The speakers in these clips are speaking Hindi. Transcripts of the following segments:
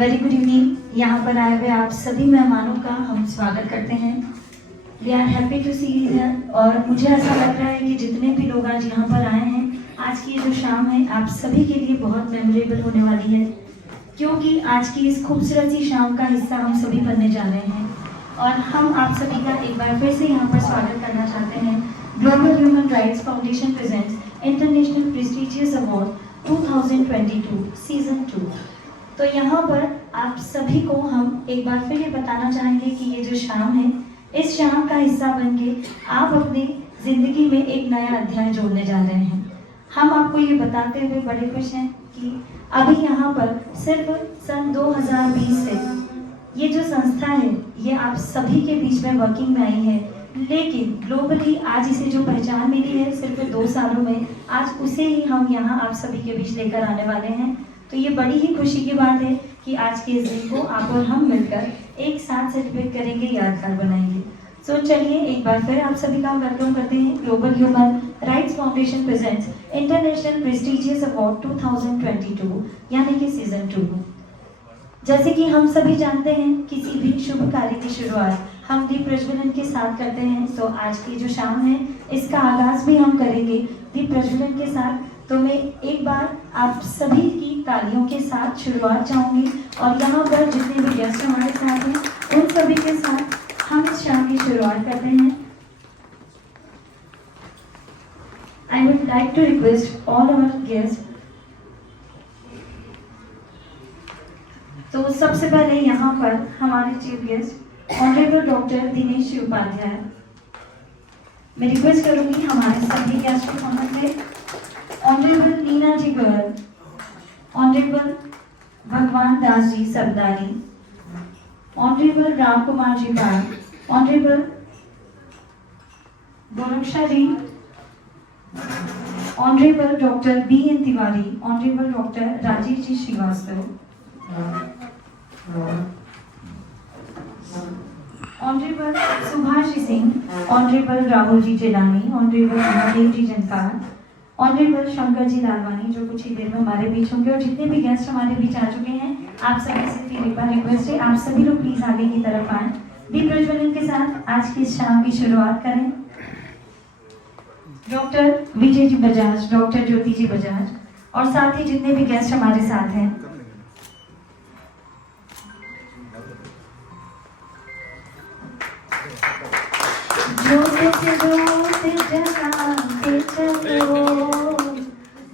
Very good evening. यहाँ पर आए हुए आप सभी मेहमानों का हम स्वागत करते हैं। We are happy to see you here. और मुझे ऐसा लग रहा है कि जितने भी लोग आज यहाँ पर आए हैं, आज की जो शाम है आप सभी के लिए बहुत मेमोरेबल होने वाली है, क्योंकि आज की इस खूबसूरत सी शाम का हिस्सा हम सभी बनने जा रहे हैं। और हम आप सभी का एक बार फिर से यहाँ पर स्वागत करना चाहते हैं। Global human rights foundation presents international prestigious award 2022 season 2। तो यहाँ पर आप सभी को हम एक बार फिर ये बताना चाहेंगे कि ये जो शाम है, इस शाम का हिस्सा बनके आप अपनी ज़िंदगी में एक नया अध्याय जोड़ने जा रहे हैं। हम आपको ये बताते हुए बड़े खुश हैं कि अभी यहाँ पर सिर्फ सन 2020 से ये जो संस्था है ये आप सभी के बीच में वर्किंग में आई है, लेकिन ग्लोबली आज इसे जो पहचान मिली है सिर्फ 2 सालों में, आज उसे ही हम यहाँ आप सभी के बीच लेकर आने वाले हैं। तो ये बड़ी ही खुशी की बात है कि आज के इस दिन को आप और हम मिलकर एक साथ सेलिब्रेट करेंगे, यादगार बनाएंगे। सो चलिए एक बार फिर आप सभी का वेलकम करते हैं। Global human rights foundation presents international prestigious award 2022 यानी कि सीजन 2। जैसे कि हम सभी जानते हैं, किसी भी शुभ कार्य की शुरुआत हम दीप प्रज्वलन के साथ करते हैं। तो आज की जो शाम है इसका आगाज भी हम करेंगे दीप प्रज्वलन के साथ। तो मैं एक बार आप सभी की तालियों के साथ शुरुआत चाहूँगी और यहाँ पर जितने भी गेस्ट हमारे साथ हैं उन सभी के साथ हम इस शाम की शुरुआत करते हैं। I would like to request all our guest. तो सबसे पहले यहाँ पर हमारे chief guest honourable doctor Dinesh Upadhyay. मैं रिक्वेस्ट करूंगी हमारे सभी गेस्ट को समझ में। Honourable Nina ji Goyal, honourable Bhagwan Das ji Sardari, honourable Ram Kumar ji Pal, honourable Goraksha ji, honourable doctor B N Tiwari, honourable doctor Rajiv ji Srivastava, honourable Subhash Singh, honourable Rahul ji Jilani, honourable Mahadev जी जनकार, ऑनरेबल शंकर जी लालवानी जो कुछ ही देर में हमारे बीच होंगे। और जितने भी गेस्ट हमारे बीच आ चुके हैं, आप सभी से फिर एक बार रिक्वेस्ट है, आप सभी लोग प्लीज आगे की तरफ आए। दीप प्रज्वलन के साथ आज की शाम की शुरुआत करें। डॉक्टर विजय जी बजाज, डॉक्टर ज्योति जी बजाज और साथ ही जितने भी गेस्ट हमारे साथ हैं। ज्योत से ज्योत जलाते चलो,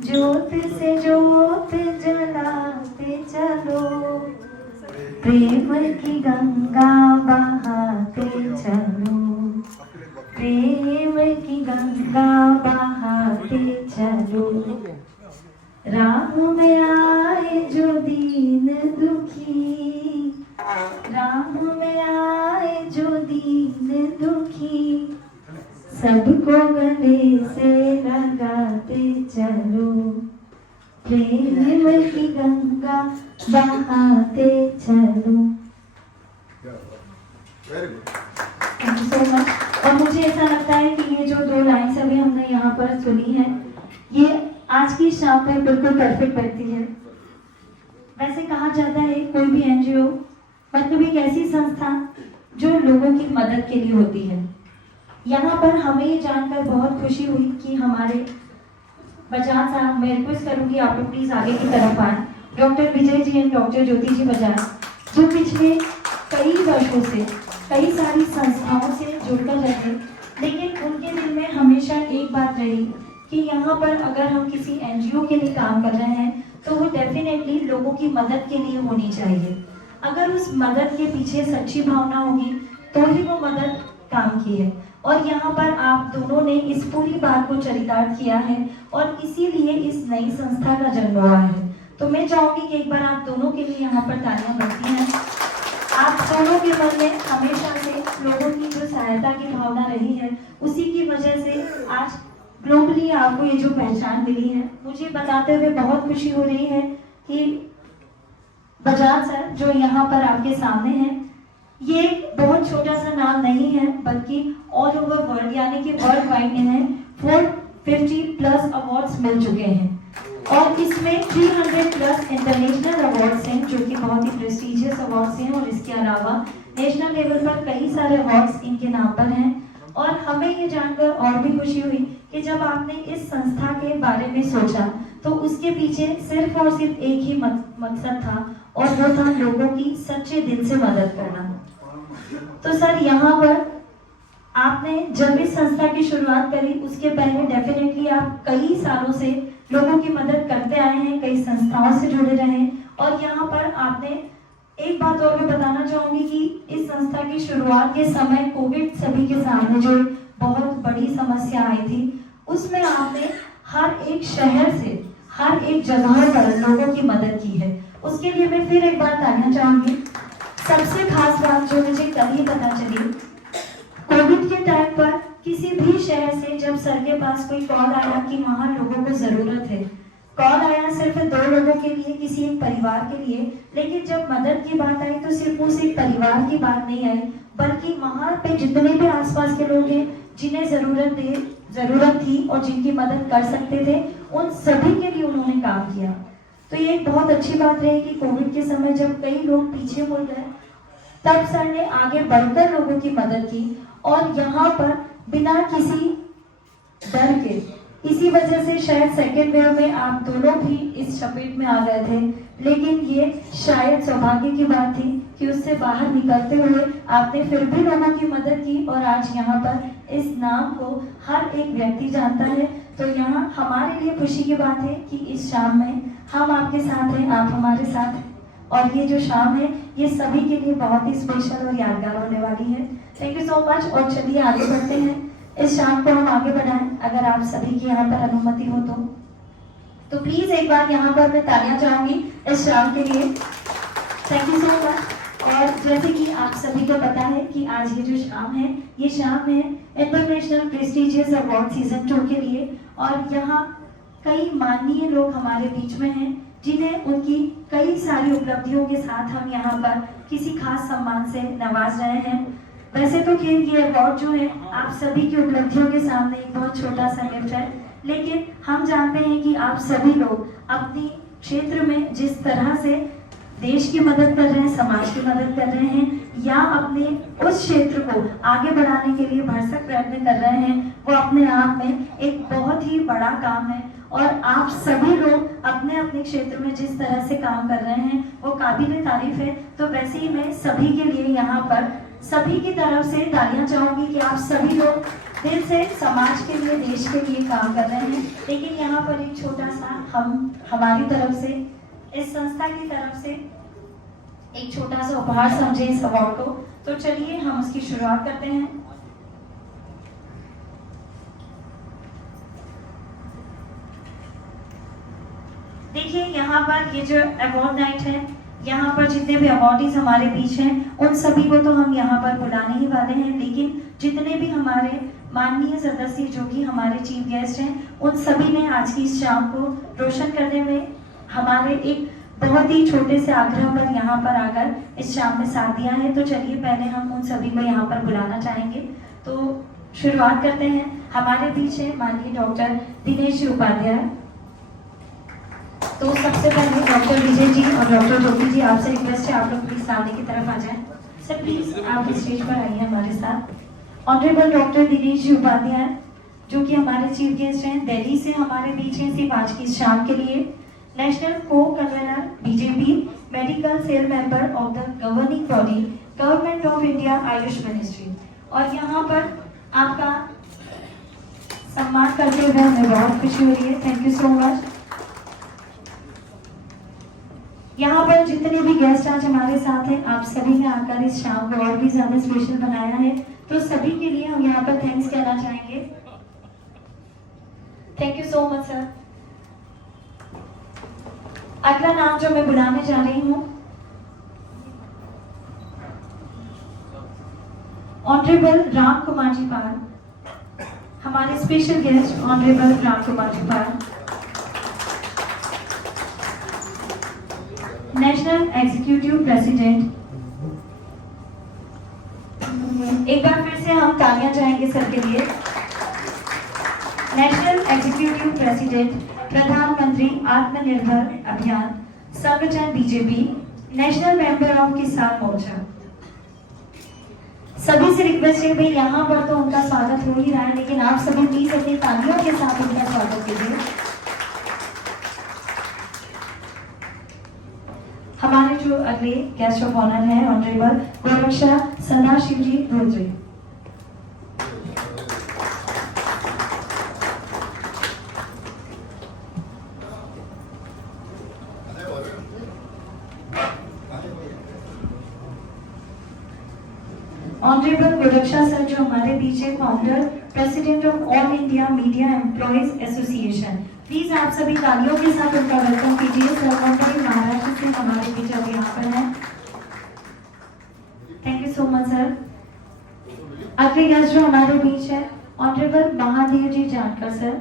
ज्योत से ज्योत जलाते चलो, प्रेम की गंगा बहाते चलो, प्रेम की गंगा बहाते चलो। राह में आए जो दीन दुखी, राह में आए जो दीन दुखी, सबको गले से लगाते चलो, प्रेम की गंगा बहाते चलो। Thank you so much. और मुझे ऐसा लगता है कि ये जो 2 लाइन्स अभी हमने यहाँ पर सुनी है, ये आज की शाम में बिल्कुल परफेक्ट बैठती है। वैसे कहा जाता है कोई भी एनजीओ मतलब एक ऐसी संस्था जो लोगों की मदद के लिए होती है। यहाँ पर हमें ये जानकर बहुत खुशी हुई कि हमारे बजाज साहब, मैं रिक्वेस्ट करूंगी आप लोग प्लीज आगे की तरफ आए, doctor Vijay ji and doctor Jyoti ji Bajaj, जो पिछले कई वर्षों से कई सारी संस्थाओं से जुड़कर रहे, लेकिन उनके दिल में हमेशा एक बात रही कि यहाँ पर अगर हम किसी एनजीओ के लिए काम कर रहे हैं तो वो डेफिनेटली लोगों की मदद के लिए होनी चाहिए। अगर उस मदद के पीछे सच्ची भावना होगी तो ही वो मदद काम की है। और यहाँ पर आप दोनों ने इस पूरी बात को चरितार्थ किया है और इसीलिए इस नई संस्था का जन्म हुआ है। तो मैं चाहूंगी कि एक बार आप दोनों के लिए यहाँ पर तालियां बनती हैं। आप दोनों के मन में हमेशा से लोगों की जो सहायता की भावना रही है, उसी की वजह से आज ग्लोबली आपको ये जो पहचान मिली है। मुझे बताते हुए बहुत खुशी हो रही है कि बजाज सर जो यहाँ पर आपके सामने हैं, ये बहुत छोटा सा नाम नहीं है, बल्कि ऑल ओवर वर्ल्ड यानी कि वर्ल्ड वाइड इन्हें 450+ अवार्ड्स मिल चुके हैं और इसमें 300+ इंटरनेशनल अवार्ड्स हैं जो कि बहुत ही प्रेस्टीजियस अवार्ड्स हैं और इसके अलावा नेशनल लेवल पर कई सारे अवार्ड्स इनके नाम पर हैं। और हमें ये जानकर और भी खुशी हुई कि जब आपने इस संस्था के बारे में सोचा तो उसके पीछे सिर्फ और सिर्फ एक ही मकसद था, और वो था लोगों की सच्चे दिल से मदद करना। तो सर, यहाँ पर आपने जब इस संस्था की शुरुआत करी उसके पहले डेफिनेटली आप कई सालों से लोगों की मदद करते आए हैं, कई संस्थाओं से जुड़े रहे, और यहाँ पर आपने एक बात और भी बताना चाहूंगी कि इस संस्था की शुरुआत के समय कोविड सभी के सामने जो बहुत बड़ी समस्या आई थी, उसमें आपने हर एक शहर से हर एक जगह पर लोगों की मदद की है। उसके लिए मैं फिर एक बार तालियां चाहूंगी। सबसे खास बात जो मुझे कल ही पता चली, कोविड के टाइम पर किसी भी शहर से जब सर के पास कोई कॉल आया कि वहाँ लोगों को जरूरत है, कॉल आया सिर्फ 2 लोगों के लिए, किसी एक परिवार के लिए, लेकिन जब मदद की बात आई तो सिर्फ उस एक परिवार की बात नहीं आई, बल्कि वहाँ पे जितने भी आसपास के लोग हैं जिन्हें जरूरत थी और जिनकी मदद कर सकते थे, उन सभी के लिए उन्होंने काम किया। तो ये एक बहुत अच्छी बात रही कि कोविड के समय जब कई लोग पीछे मुड़ गए, तब सर ने आगे बढ़कर लोगों की मदद की, और यहाँ पर बिना किसी डर के, इसी वजह से शायद सेकेंड वेव में आप दोनों भी इस चपेट में आ गए थे, लेकिन ये शायद सौभाग्य की बात थी कि उससे बाहर निकलते हुए आपने फिर भी लोगों की मदद की, और आज यहाँ पर इस नाम को हर एक व्यक्ति जानता है। तो यहाँ हमारे लिए खुशी की बात है कि इस शाम में हम आपके साथ हैं, आप हमारे साथ हैं, और ये जो शाम है ये सभी के लिए बहुत ही स्पेशल और यादगार होने वाली है। Thank you so much. और चलिए आगे बढ़ते हैं, इस शाम को हम आगे बढ़ाएं, अगर आप सभी की यहाँ पर अनुमति हो तो प्लीज एक बार यहाँ पर मैं तालियां चाहूंगी इस शाम के लिए। Thank you so much. और जैसे कि आप सभी को पता है कि आज ये जो शाम है, ये शाम है इंटरनेशनल प्रेस्टिजियस अवार्ड सीजन 2 के लिए, और यहाँ कई माननीय लोग हमारे बीच में हैं जिन्हें उनकी कई सारी उपलब्धियों के साथ हम यहाँ पर किसी खास सम्मान से नवाज रहे हैं। वैसे तो खैर ये अवार्ड जो है आप सभी की उपलब्धियों के सामने एक बहुत छोटा सा गिफ्ट है, लेकिन हम जानते हैं कि आप सभी लोग अपनी क्षेत्र में जिस तरह से देश की मदद कर रहे हैं, समाज की मदद कर रहे हैं, या अपने उस क्षेत्र को आगे बढ़ाने के लिए भरसक प्रयत्न कर रहे हैं, वो अपने आप में एक बहुत ही बड़ा काम है। और आप सभी लोग अपने अपने क्षेत्र में जिस तरह से काम कर रहे हैं वो काबिल तारीफ है। तो वैसे ही मैं सभी के लिए यहाँ पर सभी की तरफ से तालियां चाहूंगी कि आप सभी लोग दिल से समाज के लिए, देश के लिए काम कर रहे हैं। लेकिन यहाँ पर एक छोटा सा हमारी तरफ से, इस संस्था की तरफ से एक छोटा सा उपहार समझे इस अवार्ड को। तो चलिए हम उसकी शुरुआत करते हैं। देखिए यहाँ पर ये जो अवार्ड नाइट है, यहाँ पर जितने भी अवार्डीज हमारे बीच हैं उन सभी को तो हम यहाँ पर बुलाने ही वाले हैं, लेकिन जितने भी हमारे माननीय सदस्य जो कि हमारे चीफ गेस्ट हैं, उन सभी ने आज की इस शाम को रोशन करने में हमारे एक बहुत ही छोटे से आग्रह पर यहाँ पर आकर इस शाम में साथ दिया है। तो चलिए पहले हम उन सभी को यहाँ पर बुलाना चाहेंगे। तो शुरुआत करते हैं। हमारे बीच है माननीय डॉक्टर दिनेश जी उपाध्याय। तो सबसे पहले डॉक्टर विजय जी और डॉक्टर ज्योति जी, आपसे रिक्वेस्ट है आप लोग प्लीज सामने की तरफ आ जाएं। सर प्लीज आप स्टेज पर आइए हमारे साथ। ऑनरेबल डॉक्टर दिनेश जी उपाध्याय जो कि हमारे चीफ गेस्ट हैं, दिल्ली से हमारे बीच हैं सिर्फ आज की शाम के लिए। National co convener BJP, medical cell member of the governing body government of India Ayush ministry. और यहाँ पर आपका सम्मान करते हुए हमें बहुत खुशी हो रही है। Thank you so much. यहाँ पर जितने भी गेस्ट आज हमारे साथ हैं, आप सभी ने आकर इस शाम को और भी ज्यादा स्पेशल बनाया है, तो सभी के लिए हम यहाँ पर थैंक्स कहना चाहेंगे। Thank you so much sir. अगला नाम जो मैं बुलाने जा रही हूँ, ऑनरेबल राम कुमार जी पाल, हमारे special guest honourable Ram Kumar ji Pal, national executive president. एक बार फिर से हम तालियां चाहेंगे सर के लिए। नेशनल एग्जीक्यूटिव प्रेसिडेंट प्रधानमंत्री आत्मनिर्भर अभियान संगठन बीजेपी, नेशनल मेंबर ऑफ किसान मोर्चा। सभी से रिक्वेस्ट है भाई यहाँ पर तो उनका स्वागत हो ही रहा है, लेकिन आप सभी प्लीज अपनी तालियों के साथ उनका स्वागत कीजिए। हमारे जो अगले गेस्ट ऑफ ऑनर है ऑनरेबल गोरक्षा सदाशिव जी रोजरी। ऑनरेबल गोरक्षा सर जो हमारे बीच है founder president of all India media employees association. Please आप सभी तालियों के साथ उनका वेलकम कीजिए। सर मुंबई महाराष्ट्र से हमारे बीच अब यहाँ पर है। Thank you so much sir. अगले गेस्ट जो हमारे बीच है ऑनरेबल महादेव जी जानकर सर।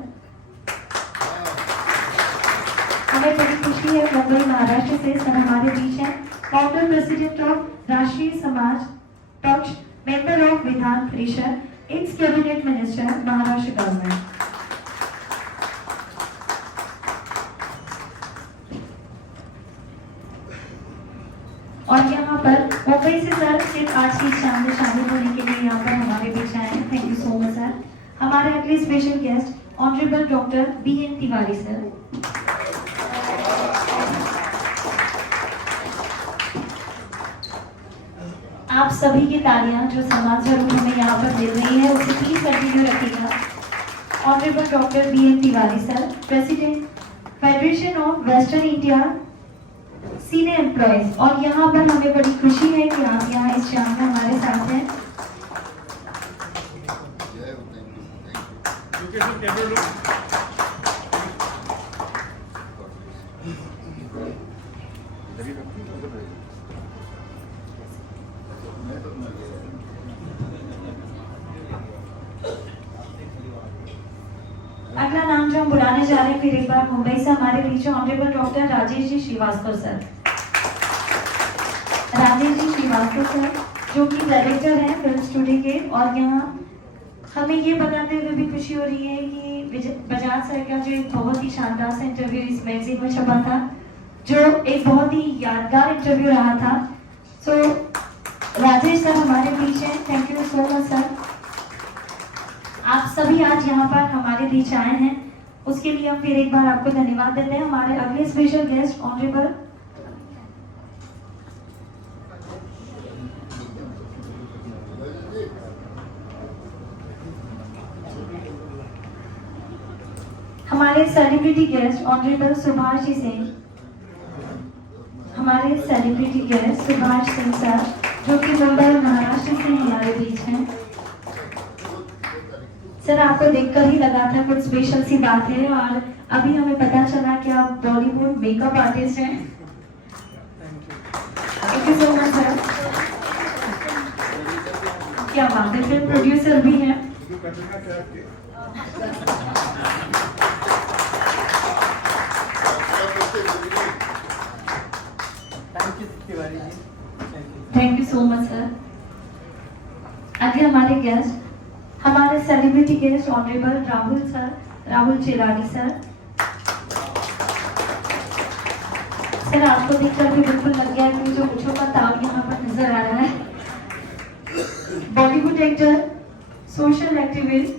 हमें बड़ी खुशी है मुंबई महाराष्ट्र से सर हमारे बीच है फाउंडर प्रेसिडेंट ऑफ राष्ट्रीय समाज पक्ष member of Vidhan Parishad x cabinet minister Maharashtra government. और यहाँ पर मुंबई से सर सिर्फ आज की शाम में शामिल होने के लिए यहाँ पर हमारे बीच आए हैं। Thank you so much sir. हमारे अगले special guest honourable doctor BN Tiwari sir. आप सभी की तालियां जो समाज जरूर हमें यहाँ पर मिल रही है उसे प्लीज कंटिन्यू रखिएगा। Honourable doctor BN Tiwari sir president federation of western India senior employees. और यहाँ पर हमें बड़ी खुशी है कि आप यहाँ इस शाम में हमारे साथ हैं। अगला नाम जो हम बुलाने जा रहे हैं फिर एक बार मुंबई से हमारे बीच honourable doctor Rajesh ji Srivastava sir. Rajesh ji Srivastava sir जो कि डायरेक्टर हैं फिल्म स्टूडियो के। और यहाँ हमें ये बताते हुए भी खुशी हो रही है कि बजाज सर का जो एक बहुत ही शानदार सा इंटरव्यू इस मैगजीन में छपा था जो एक बहुत ही यादगार इंटरव्यू रहा था। सो राजेश सर हमारे बीच हैं। Thank you so much sir. आप सभी आज यहाँ पर हमारे बीच आए हैं उसके लिए हम फिर एक बार आपको धन्यवाद देते हैं। हमारे अगले स्पेशल गेस्ट ऑनरेबल हमारे celebrity guest honourable Subhash ji Singh. हमारे celebrity guest Subhash Singh sir जो कि मुंबई महाराष्ट्र से हमारे बीच हैं। सर आपको देखकर ही लगा था कुछ स्पेशल सी बात है और अभी हमें पता चला कि आप बॉलीवुड मेकअप आर्टिस्ट हैं। Thank you so much sir. क्या बात है। फिल्म प्रोड्यूसर भी हैं। Thank you so much sir. आगे हमारे गेस्ट हमारे celebrity guest honourable Rahul sir Rahul Chelani sir. Sir आपको देखकर भी बिल्कुल लग गया कि जो मुझों का ताव यहाँ पर नजर आ रहा है। Bollywood actor social activist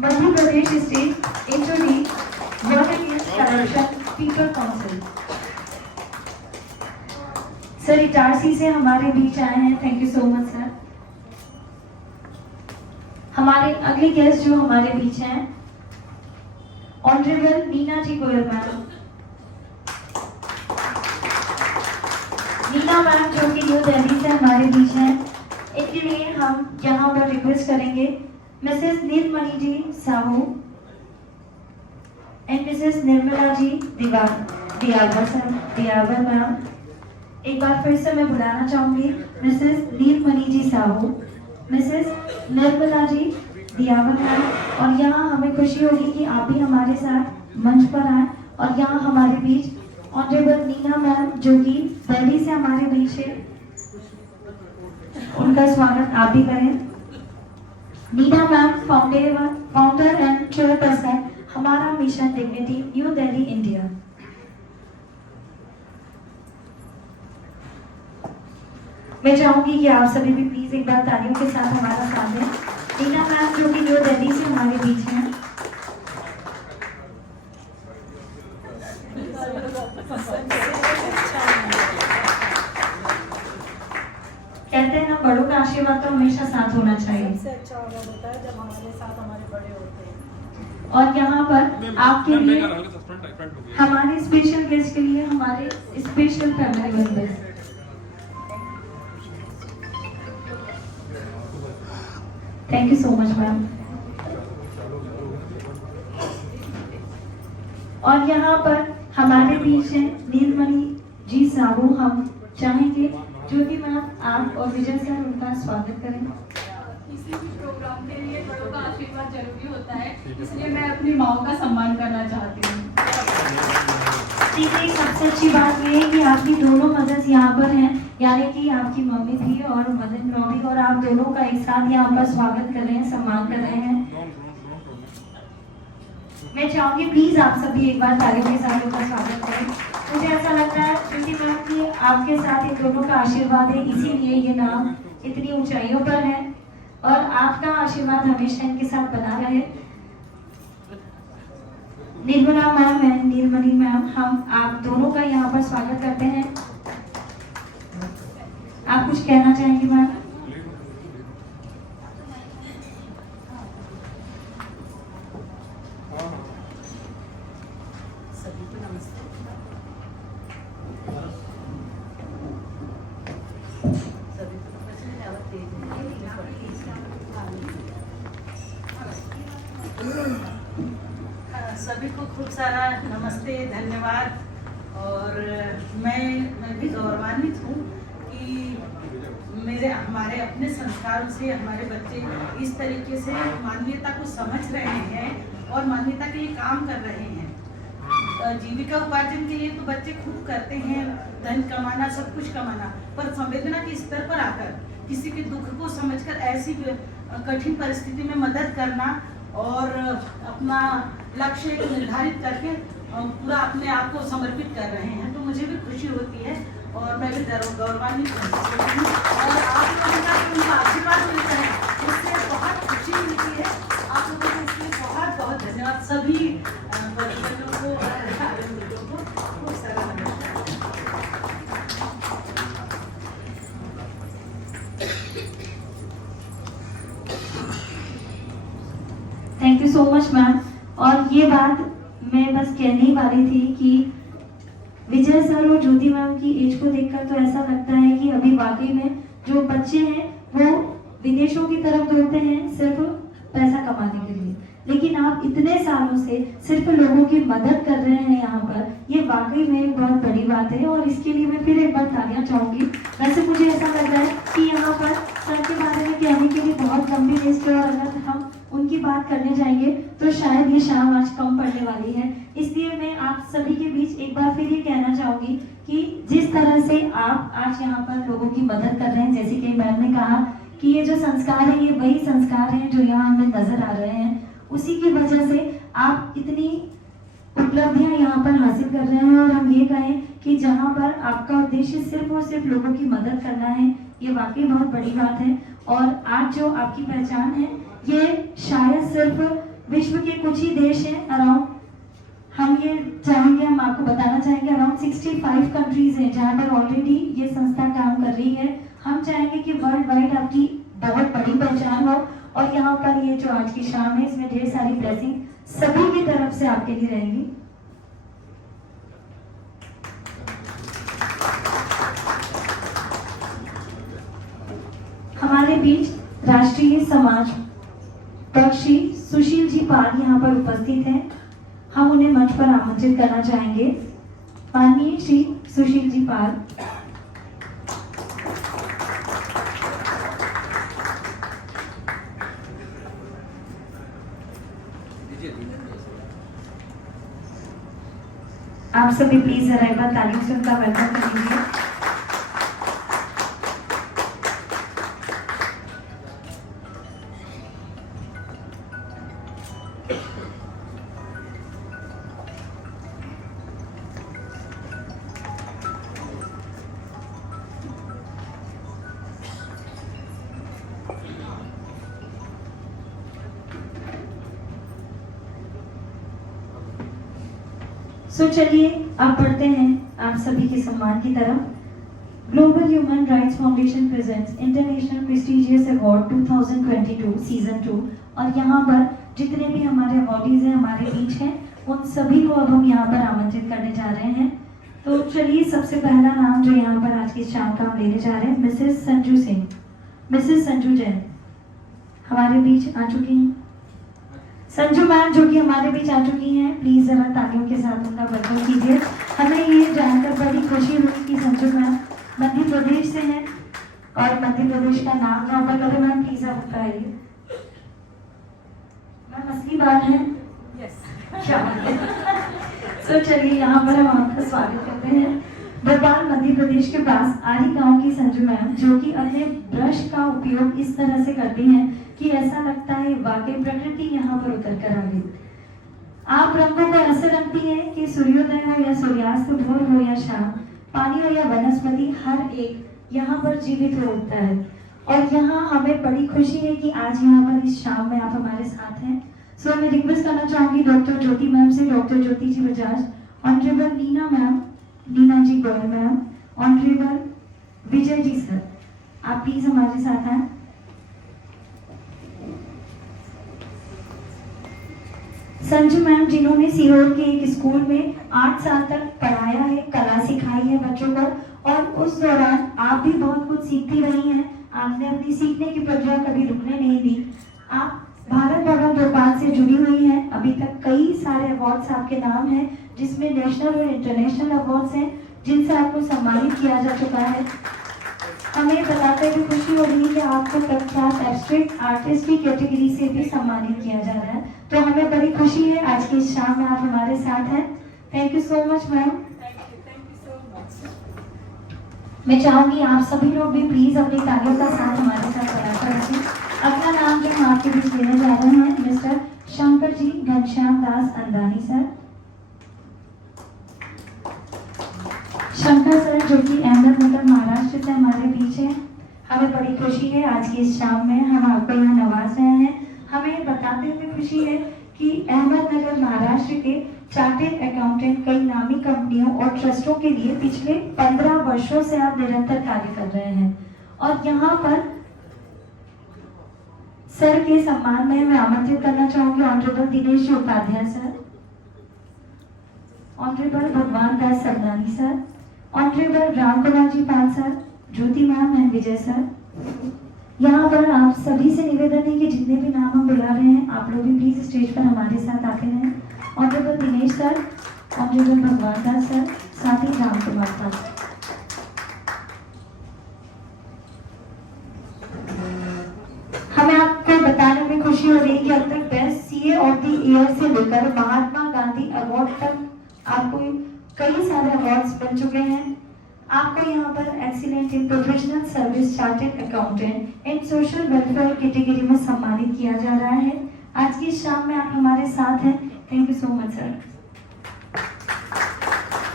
Madhya Pradesh state HOD work against corruption people council. Sir Itarsi से हमारे बीच आए हैं। Thank you so much sir. हमारे अगले गेस्ट जो हमारे बीच हैं honourable Nina ji Goyal ma'am. Nina ma'am जो कि न्यू दिल्ली से हमारे बीच हैं। इनके लिए हम यहाँ पर रिक्वेस्ट करेंगे Mrs Nilmani ji Sahu and Mrs Nirmala ji Diyawar sir Diyawar ma'am. एक बार फिर से मैं बुलाना चाहूंगी Mrs Nilmani ji Sahu Mrs Nirmala ji Diyawar ma'am. और यहाँ हमें खुशी होगी कि आप भी हमारे साथ मंच पर आए। और यहाँ हमारे बीच ऑनरेबल नीना मैम जो कि दिल्ली से हमारे बीच है उनका स्वागत आप भी करें। Nina ma'am founder and chairperson हमारा mission dignity new Delhi India. मैं चाहूंगी कि आप सभी भी प्लीज एक बार तालियों के साथ हमारा साथ दें। टीना मैम जो कि न्यू दिल्ली से हमारे बीच हैं। कहते हैं ना, बड़ों का आशीर्वाद तो हमेशा साथ होना चाहिए। सबसे अच्छा होता है जब हमारे साथ हमारे बड़े होते हैं। और यहाँ पर आपके लिए हमारे स्पेशल गेस्ट के लिए हमारे special family members. Thank you so much ma'am. और यहाँ पर हमारे बीच है नीलमणि जी साहू। हम चाहेंगे ज्योति मैम आप और विजय सर उनका स्वागत करें। किसी भी प्रोग्राम के लिए बड़ों का आशीर्वाद जरूरी होता है, इसलिए मैं अपनी माओ का सम्मान करना चाहती हूँ। देखिए, सबसे अच्छी बात ये है कि आपकी दोनों मदर्स यहाँ पर हैं, यानी कि आपकी मम्मी भी और मदर इन लॉ भी, और आप दोनों का एक साथ यहाँ पर स्वागत कर रहे हैं, सम्मान कर रहे हैं। मैं चाहूंगी प्लीज आप सभी एक बार तालियों के साथ उनका स्वागत करें। मुझे ऐसा लगता है क्योंकि मैम कि आपके साथ इन दोनों का आशीर्वाद है, इसीलिए ये नाम इतनी ऊंचाइयों पर है, और आपका आशीर्वाद हमेशा इनके साथ बना रहे। Nirmala ma'am and Neelmani ma'am, हम आप दोनों का यहाँ पर स्वागत करते हैं। आप कुछ कहना चाहेंगे मैम? सभी को नमस्ते। सभी को सभी को खूब सारा नमस्ते, धन्यवाद। और मैं भी गौरवान्वित हूँ कि हमारे अपने संस्कारों से हमारे बच्चे इस तरीके से मानवीयता को समझ रहे हैं और मानवीयता के लिए काम कर रहे हैं। जीविका उपार्जन के लिए तो बच्चे खूब करते हैं, धन कमाना, सब कुछ कमाना, पर संवेदना के स्तर पर आकर किसी के दुख को समझकर ऐसी कठिन परिस्थिति में मदद करना और अपना लक्ष्य निर्धारित करके पूरा अपने आप को समर्पित कर रहे हैं, तो मुझे भी खुशी होती है और मैं भी गौरवान्वित हूँ। और आप लोगों का उनका आशीर्वाद मिलता है, उससे बहुत खुशी मिलती है। आप लोगों को इसके लिए बहुत बहुत धन्यवाद। सभी परिजनों को और आनंदितों को खूब सारा नमस्कार। Thank you so much ma'am. और ये बात मैं बस कहने ही वाली थी कि विजय सर और ज्योति मैम की एज को देखकर तो ऐसा लगता है कि अभी वाकई में जो बच्चे हैं वो विदेशों की तरफ दौड़ते हैं सिर्फ पैसा कमाने के लिए, लेकिन आप इतने सालों से सिर्फ लोगों की मदद कर रहे हैं यहाँ पर, ये वाकई में एक बहुत बड़ी बात है, और इसके लिए मैं फिर एक बार तालियां चाहूंगी। वैसे मुझे ऐसा लग रहा है कि यहाँ पर सर के बारे में कहने के लिए बहुत लंबी लिस्ट है, और अगर हम उनकी बात करने जाएंगे तो शायद ये शाम आज कम पड़ने वाली है। इसलिए मैं आप सभी के बीच एक बार फिर ये कहना चाहूंगी कि जिस तरह से आप आज यहाँ पर लोगों की मदद कर रहे हैं, जैसे कि मैम ने कहा कि ये जो संस्कार है ये वही संस्कार हैं जो यहाँ हमें नजर आ रहे हैं, उसी की वजह से आप इतनी उपलब्धियां यहाँ पर हासिल कर रहे हैं। और हम ये कहें कि जहाँ पर आपका उद्देश्य सिर्फ और सिर्फ लोगों की मदद करना है, ये वाकई बहुत बड़ी बात है। और आज जो आपकी पहचान है ये शायद सिर्फ विश्व के कुछ ही देश हैं, अराउंड हम ये चाहेंगे, हम आपको बताना चाहेंगे अराउंड 65 कंट्रीज हैं जहाँ पर ऑलरेडी ये संस्था काम कर रही है। हम चाहेंगे कि वर्ल्ड वाइड आपकी बहुत बड़ी पहचान हो, और यहाँ पर ये जो आज की शाम है इसमें ढेर सारी ब्लेसिंग सभी की तरफ से आपके लिए रहेंगी। हमारे बीच राष्ट्रीय समाज पक्षी सुशील जी पाल यहाँ पर उपस्थित हैं। हम उन्हें मंच पर आमंत्रित करना चाहेंगे। माननीय श्री सुशील जी पाल। आप सभी प्लीज जरा एक बार तालियों से उनका वेलकम करेंगे। सो चलिए अब बढ़ते हैं आप सभी के सम्मान की तरफ। Global human rights foundation presents international prestigious award 2022 season 2, और यहाँ पर जितने भी हमारे अवार्डीज हैं हमारे बीच हैं, उन सभी को अब हम यहाँ पर आमंत्रित करने जा रहे हैं। तो चलिए सबसे पहला नाम जो यहाँ पर आज की शाम का हम लेने जा रहे हैं, मिसेस संजू सिंह, मिसेस संजू जैन हमारे बीच आ चुकी हैं। संजू मैम जो कि हमारे बीच आ चुकी हैं, प्लीज जरा तालियों के साथ उनका वेलकम कीजिए। हमें ये जानकर बड़ी खुशी हुई कि संजू मैम मध्य प्रदेश से हैं और मध्य प्रदेश का नाम यहाँ पर करें। मैम प्लीज आप बताइए, मैम असली बात है क्या? तो चलिए यहाँ पर हम आपका स्वागत करते हैं। भोपाल मध्य प्रदेश के पास आरी गांव की संजू मैम जो कि अपने ब्रश का उपयोग इस तरह से करती हैं कि ऐसा लगता है वाकई प्रकृति यहाँ पर उतर कर आ गई। आप रंगों को ऐसे रंगती हैं कि सूर्योदय हो या सूर्यास्त, भोर हो या शाम, पानी हो या वनस्पति, हर एक यहाँ पर जीवित हो उठता है। और यहाँ हमें बड़ी खुशी है कि आज यहाँ पर इस शाम में आप हमारे साथ हैं। सो मैं रिक्वेस्ट करना चाहूंगी डॉक्टर ज्योति मैम से, doctor Jyoti ji Bajaj, honourable Neena ma'am, Neena ji Goyal ma'am, honourable Vijay ji sir, आप प्लीज हमारे साथ आए। संजू मैम जिन्होंने सीहोर के एक स्कूल में 8 साल तक पढ़ाया है, कला सिखाई है बच्चों को, और उस दौरान आप भी बहुत कुछ सीखती रही हैं। आपने अपनी सीखने की प्रक्रिया कभी रुकने नहीं दी। आप भारत भवन भोपाल से जुड़ी हुई हैं। अभी तक कई सारे अवार्ड्स आपके नाम हैं, जिसमें नेशनल और इंटरनेशनल अवार्ड्स हैं जिनसे आपको सम्मानित किया जा चुका है। हमें बताते हुए खुशी हो रही है कि आपको प्रख्यात एब्स्ट्रैक्ट आर्टिस्ट की कैटेगरी से भी सम्मानित किया जा रहा है। तो हमें बड़ी खुशी है आज की इस शाम में आप हमारे साथ हैं। Thank you so much ma'am. मैं चाहूंगी आप सभी लोग भी प्लीज अपनी तालियों का साथ हमारे साथ बढ़ाकर रखें। अगला नाम जो हम आपके बीच लेने जा रहे हैं, mister Shankar ji Ghanshyam Das अंदानी sir. Shankar sir जो कि अहमदनगर महाराष्ट्र से हमारे बीच है। हमें बड़ी खुशी है आज की इस शाम में हम आपको यहाँ नवाज रहे हैं। हमें बताते हुए खुशी है कि अहमदनगर महाराष्ट्र के चार्टेड अकाउंटेंट कई नामी कंपनियों और ट्रस्टों के लिए पिछले 15 वर्षों से आप निरंतर कार्य कर रहे हैं। और यहाँ पर सर के सम्मान में मैं आमंत्रित करना चाहूंगी honourable Dinesh ji Upadhyay sir, honourable Bhagwan Das Sardani sir, honourable Ram Kumar ji Pal sir, Jyoti ma'am and Vijay sir. यहाँ पर आप सभी से निवेदन है कि जितने भी नाम हम बुला रहे हैं आप लोग भी प्लीज स्टेज पर हमारे साथ आते रहें। Honourable Dinesh sir, honourable Bhagwan दास सर, साथ ही राम कुमार सर। हमें आपको बताने में खुशी हो रही है कि अब तक best CA of the year से लेकर महात्मा गांधी अवार्ड तक आपको कई सारे अवार्ड्स मिल चुके हैं। आपको यहाँ पर excellent in professional service chartered accountant and social welfare category में सम्मानित किया जा रहा है। आज की शाम में आप हमारे साथ हैं। Thank you so much sir.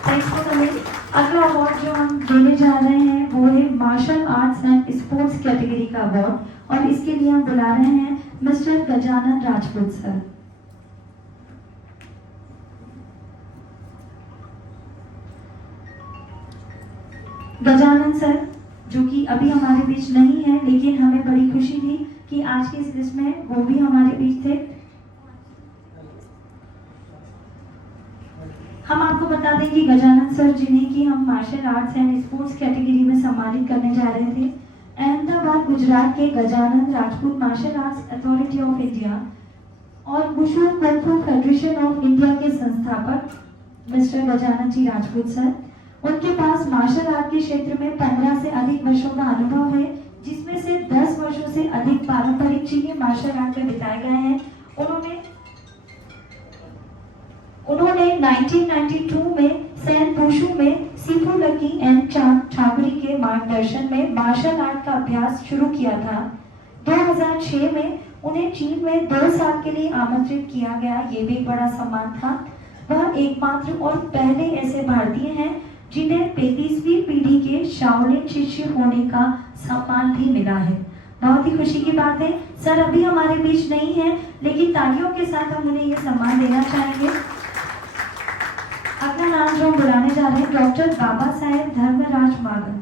Thanks for coming. अगला अवार्ड जो हम देने जा रहे हैं वो है martial arts and sports category का अवार्ड, और इसके लिए हम बुला रहे हैं Mister Gajanan Rajput sir. Gajanan sir जो कि अभी हमारे बीच नहीं है, लेकिन हमें बड़ी खुशी थी कि आज के इस लिस्ट में वो भी हमारे बीच थे। हम आपको बता दें कि गजानन सर जिन्हें कि हम martial arts and sports category में सम्मानित करने जा रहे थे, अहमदाबाद गुजरात के Gajanan Rajput martial arts authority of India और wushu kung fu federation of India के संस्थापक मिस्टर गजानन जी राजपूत सर। उनके पास मार्शल आर्ट के क्षेत्र में 15 से अधिक वर्षों का अनुभव है, जिसमें से 10 वर्षों से अधिक पारंपरिक चीनी मार्शल आर्ट में बिताए गए हैं। उन्होंने 1992 में सैन वुशु में सीफू लकी एंड ठाकुरी के मार्गदर्शन में मार्शल आर्ट का अभ्यास शुरू किया था। 2006 में उन्हें चीन में 2 साल के लिए आमंत्रित किया गया, ये भी एक बड़ा सम्मान था। वह एकमात्र और पहले ऐसे भारतीय हैं जिन्हें 35वीं पीढ़ी के शाओलिन शिष्य होने का सम्मान भी मिला है। बहुत ही खुशी की बात है। सर अभी हमारे बीच नहीं है, लेकिन तालियों के साथ हम उन्हें यह सम्मान देना चाहेंगे। अगला नाम जो हम बुलाने जा रहे हैं डॉक्टर बाबा साहेब धर्मराज मागर।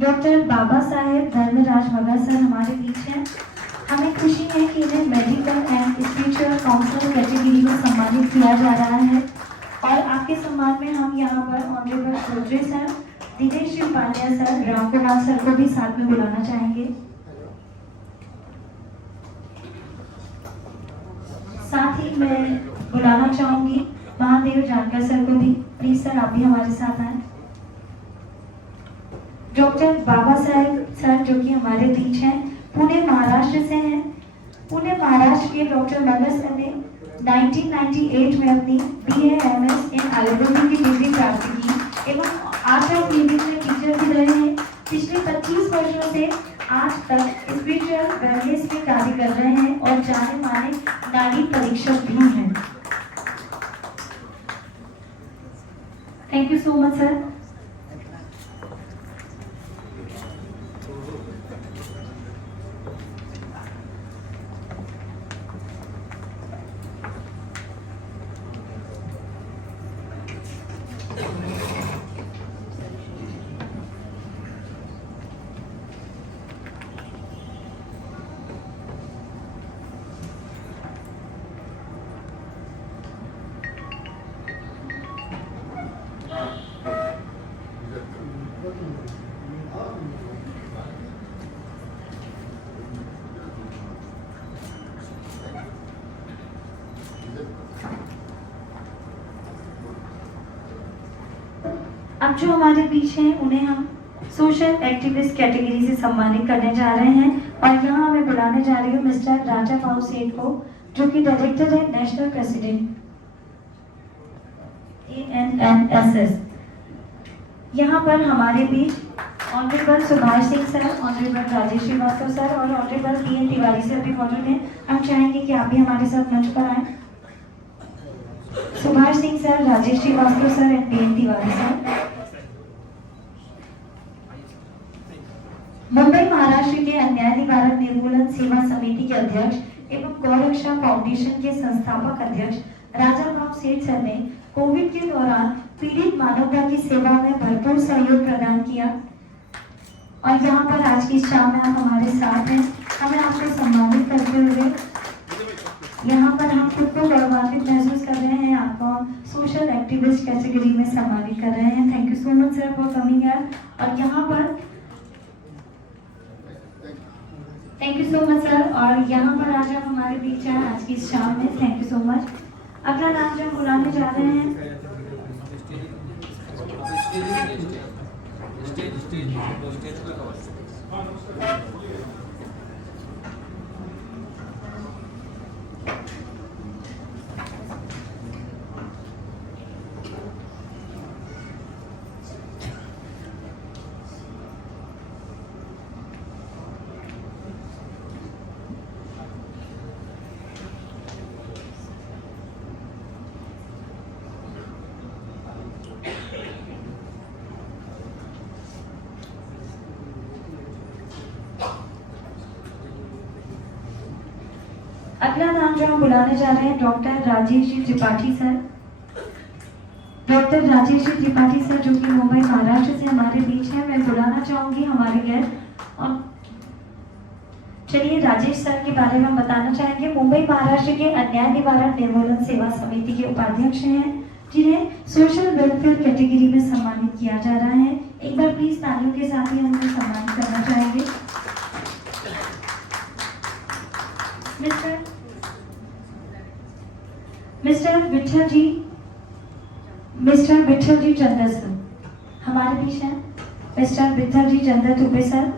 डॉक्टर बाबा साहेब धर्मराज मागर सर हमारे बीच हैं। हमें खुशी है कि इन्हें medical and spiritual council category में सम्मानित किया जा रहा है और आपके सम्मान में हम यहाँ पर honourable Chaudhary sir, Dinesh Pandya sir, Ram Kumar sir को भी साथ में बुलाना चाहेंगे। साथ ही मैं बुलाना चाहूंगी महादेव जानकर सर को भी। प्लीज सर आप भी हमारे साथ आए। डॉक्टर बाबा साहेब सर जो कि हमारे बीच हैं, पुणे महाराष्ट्र से हैं। पुणे महाराष्ट्र के डॉक्टर मगर सर ने 1998 में अपनी BA-MS इन आयुर्वेदिक की डिग्री प्राप्त की एवं आशा क्लिनिक में टीचर भी रहे हैं। पिछले 25 वर्षों से आज तक स्पिरिचुअल वेलनेस में कार्य कर रहे हैं और जाने माने नाड़ी परीक्षक भी हैं। Thank you so much sir. अब जो हमारे बीच हैं उन्हें हम सोशल एक्टिविस्ट कैटेगरी से सम्मानित करने जा रहे हैं और यहाँ मैं बुलाने जा रही हूँ मिस्टर राजा भाऊ सेठ को जो कि डायरेक्टर है नेशनल प्रेसिडेंट ANNSS। यहाँ पर हमारे बीच honourable Subhash Singh sir, honourable Rajesh Srivastava sir और ऑनरेबल PN तिवारी सर भी मौजूद हैं। हम चाहेंगे कि आप भी हमारे साथ मंच पर आए। Subhash Singh sir, Rajesh Srivastava sir and PN Tiwari sir. Mumbai Maharashtra के अन्याय निवारण निर्मूलन सेवा समिति के अध्यक्ष एवं गौरक्षा फाउंडेशन के संस्थापक अध्यक्ष राजा भाऊ सेठ सर ने कोविड के दौरान पीड़ित मानवता की सेवा में भरपूर सहयोग प्रदान किया और यहाँ पर आज की शाम में आप हमारे साथ हैं। हमें आपको सम्मानित करते हुए यहाँ पर हम खुद को गौरवान्वित महसूस कर रहे हैं। आपको सोशल एक्टिविस्ट कैटेगरी में सम्मानित कर रहे हैं। Thank you so much sir for coming यार। और यहाँ पर thank you so much sir. और यहाँ पर आज आप हमारे बीच हैं आज की शाम में। Thank you so much. अगला नाम जो हम बुलाने जा रहे हैं अगला नाम जो हम बुलाने जा रहे हैं doctor Rajesh ji Tripathi sir. Doctor Rajesh ji Tripathi sir जो कि मुंबई महाराष्ट्र से हमारे बीच हैं। मैं बुलाना चाहूंगी हमारे गेस्ट। और चलिए राजेश सर के बारे में हम बताना चाहेंगे। मुंबई महाराष्ट्र के अन्याय निवारण निर्मूलन सेवा समिति के उपाध्यक्ष हैं जिन्हें सोशल वेलफेयर कैटेगरी में सम्मानित किया जा रहा है। एक बार प्लीज तालियों के साथ ही हम उन्हें सम्मानित करना चाहेंगे। मिस्टर विठल जी चंद्र सर हमारे बीच हैं। मिस्टर विठल जी चंद्र दुबे सर।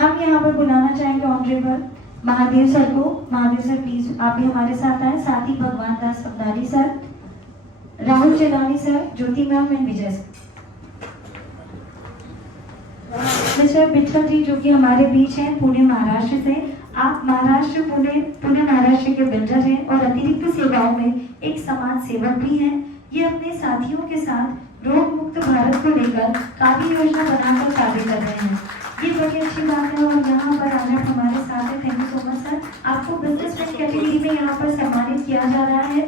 हम यहाँ पर बुलाना चाहेंगे ऑनरेबल महादेव सर को। महादेव सर प्लीज आप भी हमारे साथ आए। साथ ही Bhagwan Das Sabdari sir, Rahul Chelani sir, Jyoti ma'am and Vijay sir. Mister Vithal ji जो कि हमारे बीच हैं पुणे महाराष्ट्र से। आप पुणे महाराष्ट्र के बिल्डर हैं और अतिरिक्त सेवाओं में एक समाज सेवक भी हैं। ये अपने साथियों के साथ रोग मुक्त भारत को लेकर काफी योजना बनाकर कार्य कर रहे हैं। ये बड़ी अच्छी बात है और यहाँ पर आज आप हमारे साथ हैं। Thank you so much sir. आपको बिजनेसमैन कैटेगरी में यहाँ पर सम्मानित किया जा रहा है।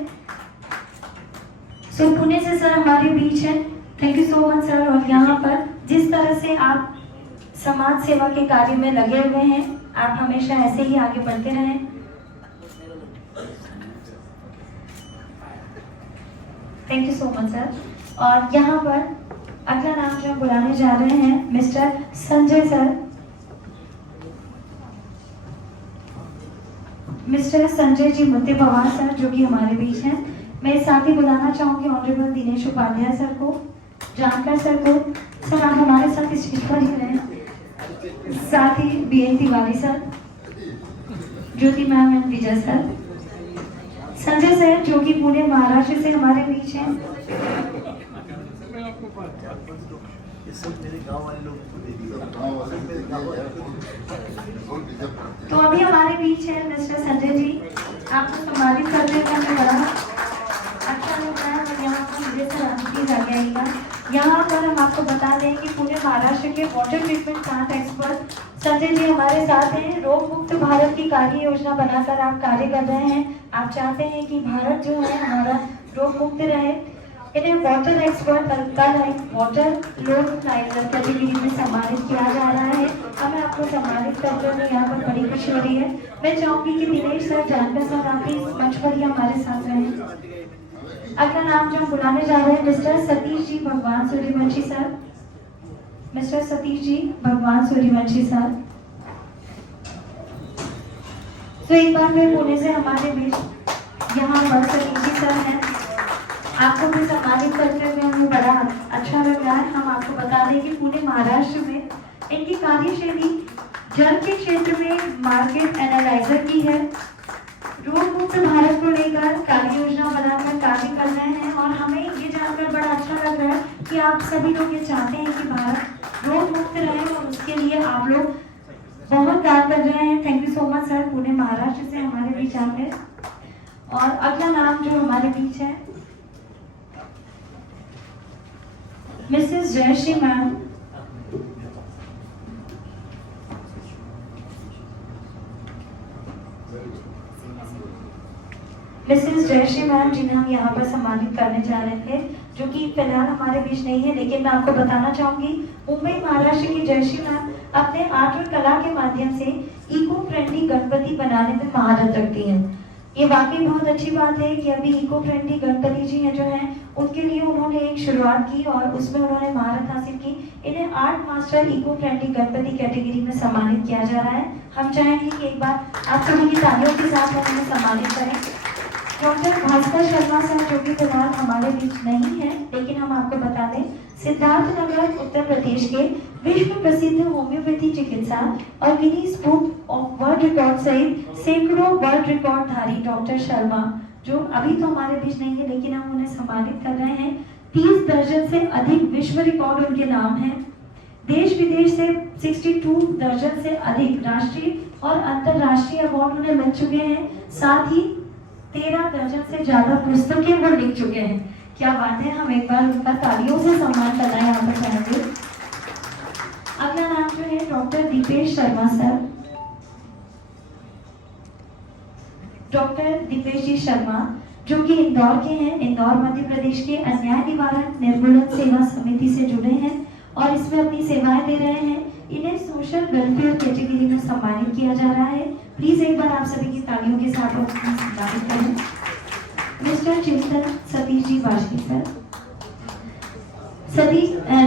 सो पुणे से सर हमारे बीच हैं। Thank you so much sir. और यहाँ पर जिस तरह से आप समाज सेवा के कार्य में लगे हुए हैं, आप हमेशा ऐसे ही आगे बढ़ते रहें। Thank you so much sir. और यहाँ पर अगला नाम जो बुलाने जा रहे हैं mister Sanjay sir. Mister Sanjay ji Mutte Pawar sir जो कि हमारे बीच हैं। मैं साथ ही बुलाना चाहूंगी ऑनरेबल दिनेश उपाध्याय सर को, जानकर सर को। सर आप हमारे साथ स्टेज पर ही रहें। साथ ही BN Tiwari sir, Jyoti ma'am and Vijay sir. Sanjay sir जो कि पुणे महाराष्ट्र से हमारे बीच हैं। तो अभी हमारे बीच है मिस्टर संजय जी। आपको सम्मानित करते हुए हमें बड़ा अच्छा लग रहा है। और यहाँ पर विजय सर आप प्लीज आगे आइएगा। यहाँ पर हम आपको बता दें कि पुणे महाराष्ट्र के water treatment plant expert Sanjay ji हमारे साथ हैं। रोग मुक्त भारत की कार्य योजना बनाकर आप कार्य कर रहे हैं। आप चाहते हैं कि भारत जो है हमारा रोग मुक्त रहे। इन्हें water expert water load category में सम्मानित किया जा रहा है। हमें आपको सम्मानित करते हुए यहाँ पर बड़ी खुशी हो रही है। मैं चाहूंगी कि दिनेश सर, जानकर सर आप इस मंच पर ही हमारे साथ रहें। अगला नाम जो हम बुलाने जा रहे हैं मिस्टर सतीश जी भगवान सूर्यवंशी सर। मिस्टर सतीश जी भगवान सूर्यवंशी सर। तो एक बार फिर पुणे से हमारे बीच यहाँ पर सतीश जी सर हैं। आपको भी सम्मानित करते हुए हमें बड़ा अच्छा लग रहा है। हम आपको बता दें कि पुणे महाराष्ट्र में इनकी कार्यशैली जल के क्षेत्र में मार्केट एनालाइजर की है। रोग मुक्त भारत को लेकर कार्य योजना बनाकर कार्य कर रहे हैं। और हमें ये जानकर बड़ा अच्छा लग रहा है कि आप सभी लोग ये चाहते हैं कि भारत रोग मुक्त रहे और उसके लिए आप लोग बहुत कार्य कर रहे हैं। Thank you so much sir Pune Maharashtra से हमारे बीच आकर। और अगला नाम जो हमारे बीच है Mrs Jayashree ma'am. Mrs Jayashree ma'am जिन्हें हम यहाँ पर सम्मानित करने जा रहे थे, जो कि फिलहाल हमारे बीच नहीं है, लेकिन मैं आपको बताना चाहूंगी मुंबई महाराष्ट्र की जयश्री मैम अपने आर्ट और कला के माध्यम से इको फ्रेंडली गणपति बनाने में महारत रखती हैं। ये वाकई बहुत अच्छी बात है कि अभी इको फ्रेंडली गणपति जी हैं जो हैं उनके लिए उन्होंने एक शुरुआत की और उसमें उन्होंने महारत हासिल की। इन्हें art master eco friendly Ganpati category में सम्मानित किया जा रहा है। हम चाहेंगे कि एक बार आप सभी की तालियों के साथ उन्हें सम्मानित करें। डॉक्टर भास्कर शर्मा सर जो कि फिलहाल हमारे बीच नहीं है, लेकिन हम आपको बता दें सिद्धार्थनगर उत्तर प्रदेश के विश्व प्रसिद्ध होम्योपैथी चिकित्सा और Guinness book of world record सहित सैकड़ों वर्ल्ड रिकॉर्ड धारी डॉक्टर शर्मा जो अभी तो हमारे बीच नहीं है, लेकिन हम उन्हें सम्मानित कर रहे हैं। 30 दर्जन से अधिक विश्व रिकॉर्ड उनके नाम है। देश विदेश से 62 दर्जन से अधिक राष्ट्रीय और अंतरराष्ट्रीय अवार्ड उन्हें मिल चुके हैं। साथ ही 13 दर्जन से ज्यादा पुस्तकें वो लिख चुके हैं। क्या बात है, हम एक बार उनका तालियों से सम्मान करना यहाँ पर चाहेंगे। अगला नाम जो है doctor Deepesh Sharma sir. Doctor Deepesh ji Sharma जो कि इंदौर के हैं, इंदौर मध्य प्रदेश के अन्याय निवारण निर्मूलन सेवा समिति से जुड़े हैं और इसमें अपनी सेवाएं दे रहे हैं। इन्हें सोशल वेलफेयर कैटेगरी में सम्मानित किया जा रहा है। प्लीज एक बार आप सभी की तालियों के साथ उन्हें सम्मानित करें। मिस्टर चिंतन सतीश जी वाजपेयी सर।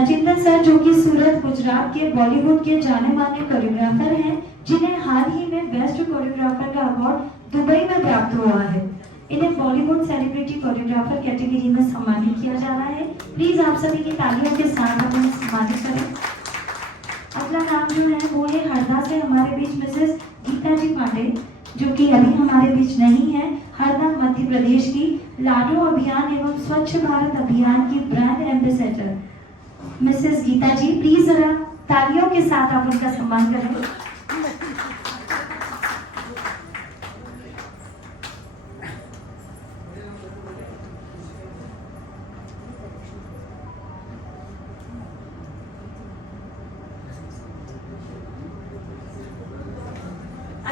चिंतन सर जो कि सूरत गुजरात के बॉलीवुड के जाने माने कोरियोग्राफर हैं, जिन्हें हाल ही में बेस्ट कोरियोग्राफर का अवार्ड दुबई में प्राप्त हुआ है। इन्हें बॉलीवुड सेलिब्रिटी कोरियोग्राफर कैटेगरी में सम्मानित किया जा रहा है। प्लीज आप सभी की तालियों के साथ उन्हें सम्मानित करें। अगला नाम जो है वो है हरदा से हमारे बीच मिसेस गीता जी पांडे जो कि अभी हमारे बीच नहीं है। हरदा मध्य प्रदेश की लाडो अभियान एवं स्वच्छ भारत अभियान की brand ambassador Mrs Geeta ji, please जरा तालियों के साथ आप उनका सम्मान करें।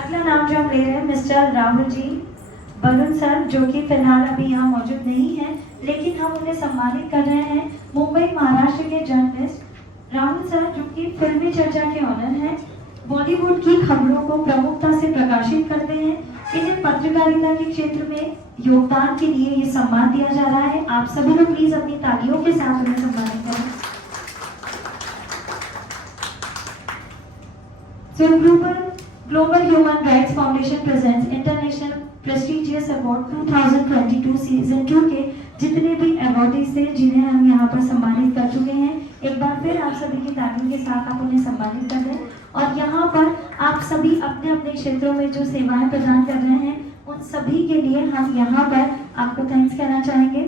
अगला नाम जो हम ले रहे हैं मिस्टर राहुल जी बरुण सर, जो कि फिलहाल अभी यहाँ मौजूद नहीं है, लेकिन हम उन्हें सम्मानित कर रहे हैं। मुंबई महाराष्ट्र के जर्नलिस्ट राहुल सर, जो कि फिल्मी चर्चा के ऑनर हैं, बॉलीवुड की खबरों को प्रमुखता से प्रकाशित करते हैं। इन्हें पत्रकारिता के क्षेत्र में योगदान के लिए ये सम्मान दिया जा रहा है। आप सभी लोग प्लीज अपनी तालियों के साथ उन्हें सम्मानित करें। So Global Human Rights Foundation presents International Prestigious Award 2022 season 2 के जितने भी अवार्डीज थे, जिन्हें हम यहाँ पर सम्मानित कर चुके हैं, एक बार फिर आप सभी की तालियों के साथ आप उन्हें सम्मानित कर दें। और यहाँ पर आप सभी अपने अपने क्षेत्रों में जो सेवाएं प्रदान कर रहे हैं, उन सभी के लिए हम यहाँ पर आपको थैंक्स कहना चाहेंगे।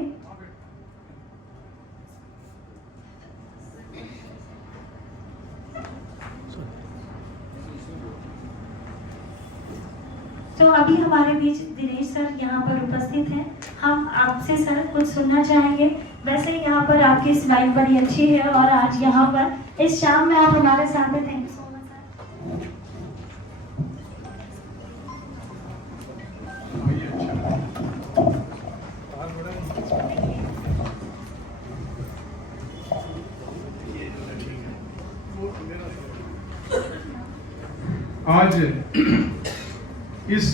तो अभी हमारे बीच दिनेश सर यहाँ पर उपस्थित हैं। हम आपसे सर कुछ सुनना चाहेंगे। वैसे यहाँ पर आपकी स्लाइड बड़ी अच्छी है और आज यहाँ पर इस शाम में आप हमारे साथ हैं। Thank you so much sir. आज इस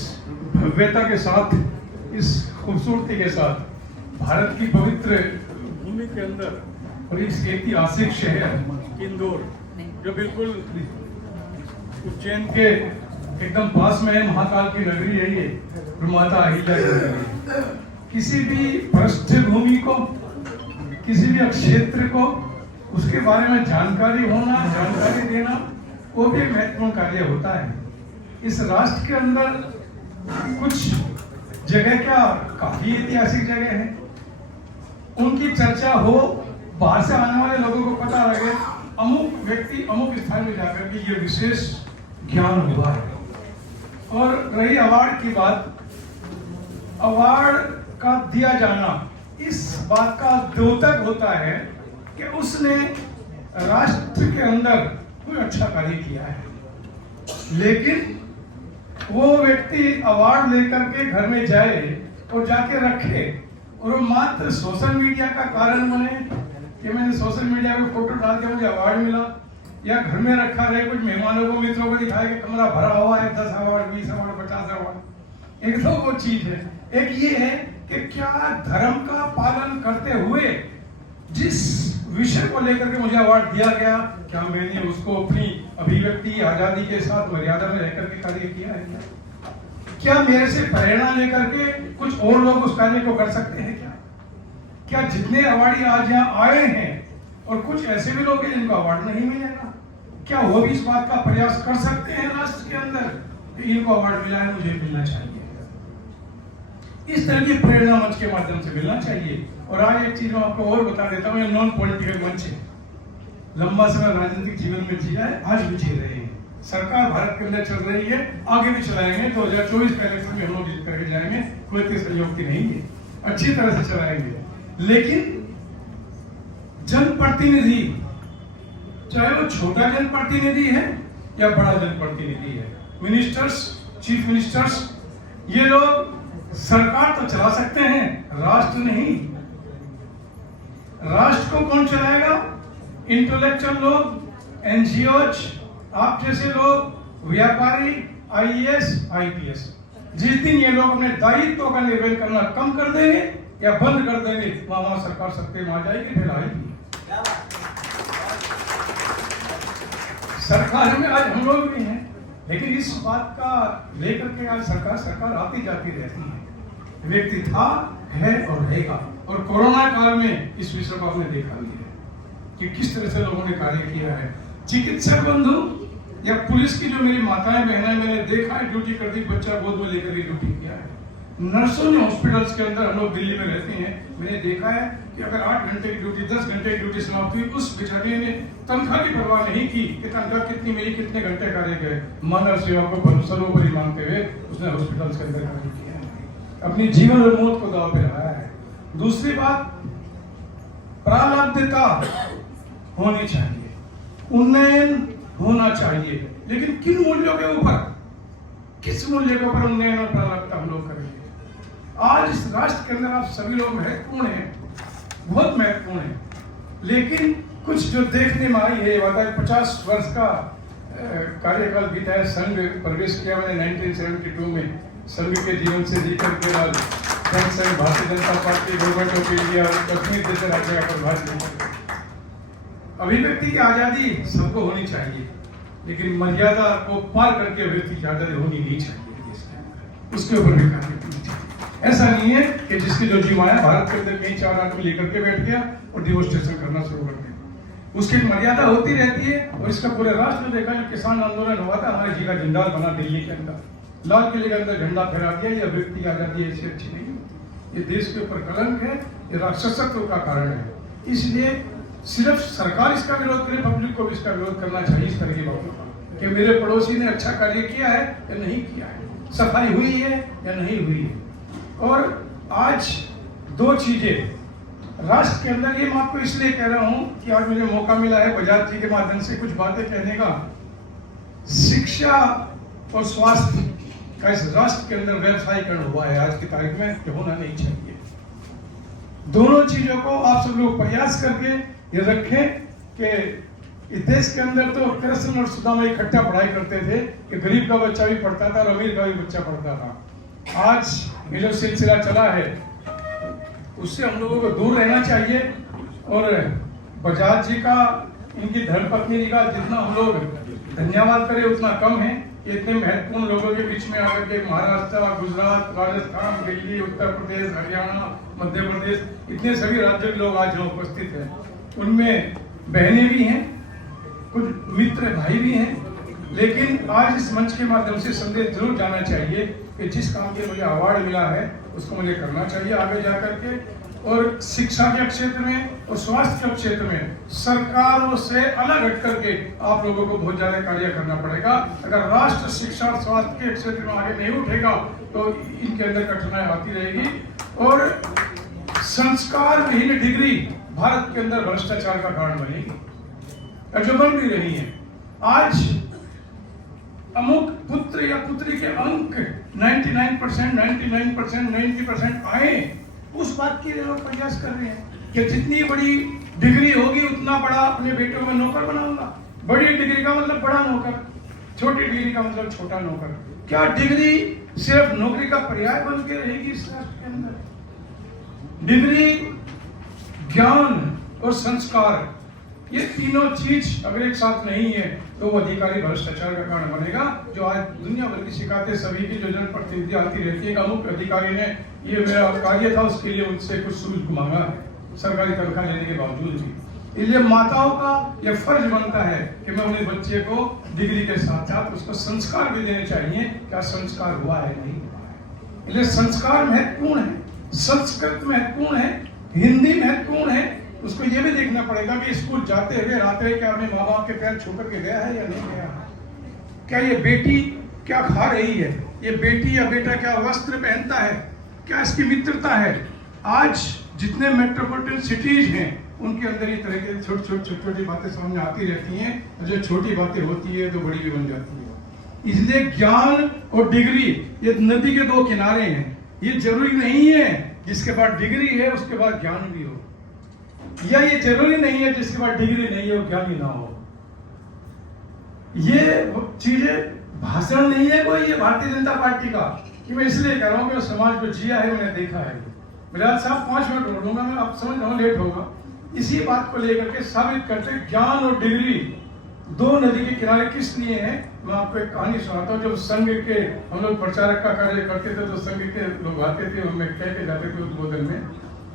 भव्यता के साथ, इस खूबसूरती के साथ, भारत की पवित्र भूमि के अंदर और इस ऐतिहासिक शहर इंदौर, जो बिल्कुल उज्जैन के एकदम पास में है, महाकाल की नगरी है ये, माता अहिल्या की नगरी। किसी भी पृष्ठभूमि को, किसी भी क्षेत्र को, उसके बारे में जानकारी होना, जानकारी देना, वो भी महत्वपूर्ण कार्य होता है। इस राष्ट्र के अंदर कुछ जगह क्या काफी ऐतिहासिक जगह है, उनकी चर्चा हो, बाहर से आने वाले लोगों को पता लगे, अमुक व्यक्ति अमुक स्थान में जाकर के ये विशेष ज्ञान हुआ है। और रही अवार्ड की बात, अवार्ड का दिया जाना इस बात का द्योतक होता है कि उसने राष्ट्र के अंदर कोई अच्छा कार्य किया है। लेकिन वो व्यक्ति अवार्ड लेकर के घर में जाए और जाके रखे और वो मात्र सोशल मीडिया का कारण बने कि मैंने सोशल मीडिया पे फोटो डाल के मुझे अवार्ड मिला, या घर में रखा रहे, कुछ मेहमानों को, मित्रों को दिखाया कि कमरा भरा हुआ है, 10 अवार्ड, 20 अवार्ड, 50 अवार्ड। एक तो वो चीज है। एक ये है कि क्या धर्म का पालन करते हुए जिस विषय को लेकर के मुझे अवार्ड दिया गया, क्या मैंने उसको अपनी अभिव्यक्ति आजादी के साथ मर्यादा में रहकर के कार्य किया है? क्या मेरे से प्रेरणा लेकर के कुछ और लोग उस कार्य को कर सकते हैं? क्या जितने अवार्डी आज यहाँ आए हैं और कुछ ऐसे भी लोग हैं जिनको अवार्ड नहीं मिलेगा, क्या वो भी इस बात का प्रयास कर सकते हैं राष्ट्र के अंदर कि इनको अवार्ड मिला है, मुझे मिलना चाहिए? इस तरह की प्रेरणा मंच के माध्यम से मिलना चाहिए। और आज एक चीज मैं आपको और बता देता हूँ, ये नॉन पॉलिटिकल मंच है, लंबा समय राजनीतिक जीवन में जिया है, आज भी जी रहे हैं। सरकार भारत के अंदर चल रही है, आगे भी चलाएंगे। 2024 के इलेक्शन में हम लोग जीत करके जाएंगे, कोई संयोग नहीं है, अच्छी तरह से चलाएंगे। लेकिन जनप्रतिनिधि, चाहे वो छोटा जनप्रतिनिधि है या बड़ा जनप्रतिनिधि है, मिनिस्टर्स, चीफ मिनिस्टर्स, ये लोग सरकार तो चला सकते हैं, राष्ट्र नहीं। राष्ट्र को कौन चलाएगा? इंटेलेक्चुअल लोग, एनजीओज, आप जैसे लोग, व्यापारी, आईएएस, आईपीएस। जिस दिन ये लोग अपने दायित्व का निर्वहन करना कम कर देंगे या बंद कर देंगे, वहां सरकार सत्ते में आ जाएगी, फिर आएगी। सरकार में आज हम लोग भी हैं, लेकिन इस बात का लेकर के आज सरकार आती जाती रहती है। व्यक्ति था, है और रहेगा। और कोरोना काल में इस विषय को आपने देखा भी है कि किस तरह से लोगों ने कार्य किया है। चिकित्सक बंधु या पुलिस की जो मेरी माताएं बहनें, मैंने देखा है, ड्यूटी करती, बच्चा गोद में लेकर के ड्यूटी किया है। नर्सों ने हॉस्पिटल्स के अंदर, हम लोग दिल्ली में रहते हैं, मैंने देखा है कि अगर 8 घंटे की ड्यूटी, 10 घंटे की ड्यूटी समाप्त हुई, उस बेचारे ने तनख्वाह की परवाह नहीं की कि तनख्वाह कितनी मेरी, कितने घंटे कार्य गए। मानव सेवा को सर्वोपरि मानते हुए उसने हॉस्पिटल्स के अंदर कार्य किया है, अपनी जीवन और मौत को दांव पे लगाया है। दूसरी बात, प्रारब्धता होनी चाहिए, उन्नयन होना चाहिए, लेकिन किन मूल्यों के ऊपर, किस मूल्य के ऊपर उन्नयन और प्रारंभता हम लोग करेंगे? आज इस राष्ट्र के अंदर आप सभी लोग महत्वपूर्ण हैं, बहुत महत्वपूर्ण हैं, लेकिन कुछ जो देखने में आई है, 50 वर्ष का कार्यकाल बीता है। संघ प्रवेश किया मैंने 1972 में, संघ के जीवन से लेकर के आज संघ Bharatiya Janata party government of India Kashmir जैसे राज्य का प्रभाव। अभिव्यक्ति की आजादी सबको होनी चाहिए, लेकिन मर्यादा को पार करके अभिव्यक्ति की आजादी होनी नहीं चाहिए देश के अंदर, उसके ऊपर भी कार्य करनी चाहिए। ऐसा नहीं है कि जिसकी जो जीव आया भारत के अंदर कहीं 4 आदमी लेकर के बैठ गया और डिमोन्स्ट्रेशन करना शुरू कर दिया। उसकी मर्यादा होती रहती है। और इसका पूरे राष्ट्र में देखा जो किसान आंदोलन हुआ था, हमारे जी का जंडाल बना दिल्ली के अंदर, लाल किले के अंदर झंडा फहरा दिया। ये अभिव्यक्ति की आजादी ऐसी अच्छी नहीं होती, ये देश के ऊपर कलंक है, ये राक्षसत्व का कारण है। इसलिए सिर्फ सरकार इसका विरोध करे, पब्लिक को भी इसका विरोध करना चाहिए इस तरह की बातों का, कि मेरे पड़ोसी ने अच्छा कार्य किया है या नहीं किया है, सफाई हुई है या नहीं हुई है। और आज 2 चीजें राष्ट्र के अंदर, ये मैं आपको इसलिए कह रहा हूं कि आज मुझे मौका मिला है बजाज जी के माध्यम से कुछ बातें कहने का। शिक्षा और स्वास्थ्य का इस राष्ट्र के अंदर व्यवसायीकरण हुआ है आज की तारीख में, जो होना नहीं चाहिए। दोनों चीजों को आप सब लोग प्रयास करके ये रखें कि इस देश के अंदर तो कृष्ण और सुदामा इकट्ठा पढ़ाई करते थे कि गरीब का बच्चा भी पढ़ता था और अमीर का भी बच्चा पढ़ता था। आज ये जो सिलसिला चला है उससे हम लोगों को दूर रहना चाहिए। और बजाज जी का, इनकी धर्मपत्नी जी का जितना हम लोग धन्यवाद करें उतना कम है। इतने महत्वपूर्ण लोगों के बीच में आकर के महाराष्ट्र, गुजरात, राजस्थान, दिल्ली, उत्तर प्रदेश, हरियाणा, मध्य प्रदेश, इतने सभी राज्यों के लोग आज यहाँ उपस्थित हैं। उनमें बहनें भी हैं, कुछ मित्र भाई भी हैं। लेकिन आज इस मंच के माध्यम से संदेश जरूर जाना चाहिए कि जिस काम के मुझे अवार्ड मिला है उसको मुझे करना चाहिए आगे जाकर के। और शिक्षा के क्षेत्र में और स्वास्थ्य के क्षेत्र में सरकारों से अलग हट करके आप लोगों को बहुत ज्यादा कार्य करना पड़ेगा। अगर राष्ट्र शिक्षा और स्वास्थ्य के क्षेत्र में आगे नहीं उठेगा तो इनके अंदर कठिनाई आती रहेगी। और संस्कार विहीन डिग्री भारत के अंदर भ्रष्टाचार का कारण बनेगी और जो बन भी रही है। आज अमुक पुत्र या पुत्री के अंक 99%, 99%, 90% आए, उस बात के लिए लोग प्रयास कर रहे हैं कि जितनी बड़ी डिग्री होगी उतना बड़ा अपने बेटों को नौकर बनाऊंगा। बड़ी डिग्री का मतलब बड़ा नौकर, छोटी डिग्री का मतलब छोटा नौकर। क्या डिग्री सिर्फ नौकरी का पर्याय बन के रहेगी इस राष्ट्र के अंदर? डिग्री, ज्ञान और संस्कार, ये तीनों चीज अगर एक साथ नहीं है तो वो अधिकारी भ्रष्टाचार का कारण बनेगा। जो आज दुनिया भर की शिकायतें सभी की जो जनप्रतिनिधि आती रहती है, अमुक अधिकारी ने ये मेरा कार्य था उसके लिए उनसे कुछ शुल्क मांगा है सरकारी तनख्वाह लेने के बावजूद भी। इसलिए माताओं का यह फर्ज बनता है कि मैं अपने बच्चे को डिग्री के साथ साथ उसको संस्कार भी देने चाहिए। क्या संस्कार हुआ है, नहीं हुआ है। इसलिए संस्कार महत्वपूर्ण है, संस्कृत महत्वपूर्ण है, हिंदी महत्वपूर्ण है। उसको ये भी देखना पड़ेगा कि स्कूल जाते हुए रात्रि क्या अपने माँ बाप के पैर छू करके गया है या नहीं गया है। क्या ये बेटी क्या खा रही है, ये बेटी या बेटा क्या वस्त्र पहनता है, क्या इसकी मित्रता है। आज जितने मेट्रोपॉलिटन सिटीज हैं उनके अंदर ये तरह की छोटी बातें सामने आती रहती हैं। और जो छोटी बातें होती है तो बड़ी भी बन जाती है। इसलिए ज्ञान और डिग्री ये नदी के 2 किनारे हैं। ये जरूरी नहीं है जिसके बाद डिग्री है उसके बाद ज्ञान भी हो, या ये जरूरी नहीं है जिसके बाद डिग्री नहीं है वो ज्ञानी ना हो। ये चीजें भाषण नहीं है कोई, ये भारतीय जनता पार्टी का, कि मैं इसलिए कह रहा हूँ कि समाज को जिया है, मैंने देखा है। मेरा साहब 5 मिनट बोल दूंगा मैं, आप समझ रहा हूँ लेट होगा। इसी बात को लेकर के साबित करते ज्ञान और डिग्री 2 नदी के किनारे किस लिए है। मैं आपको एक कहानी सुनाता हूँ। जब संघ के हम लोग प्रचारक का कार्य करते थे तो संघ के लोग आते थे, हमें कह के जाते थे उद्बोधन में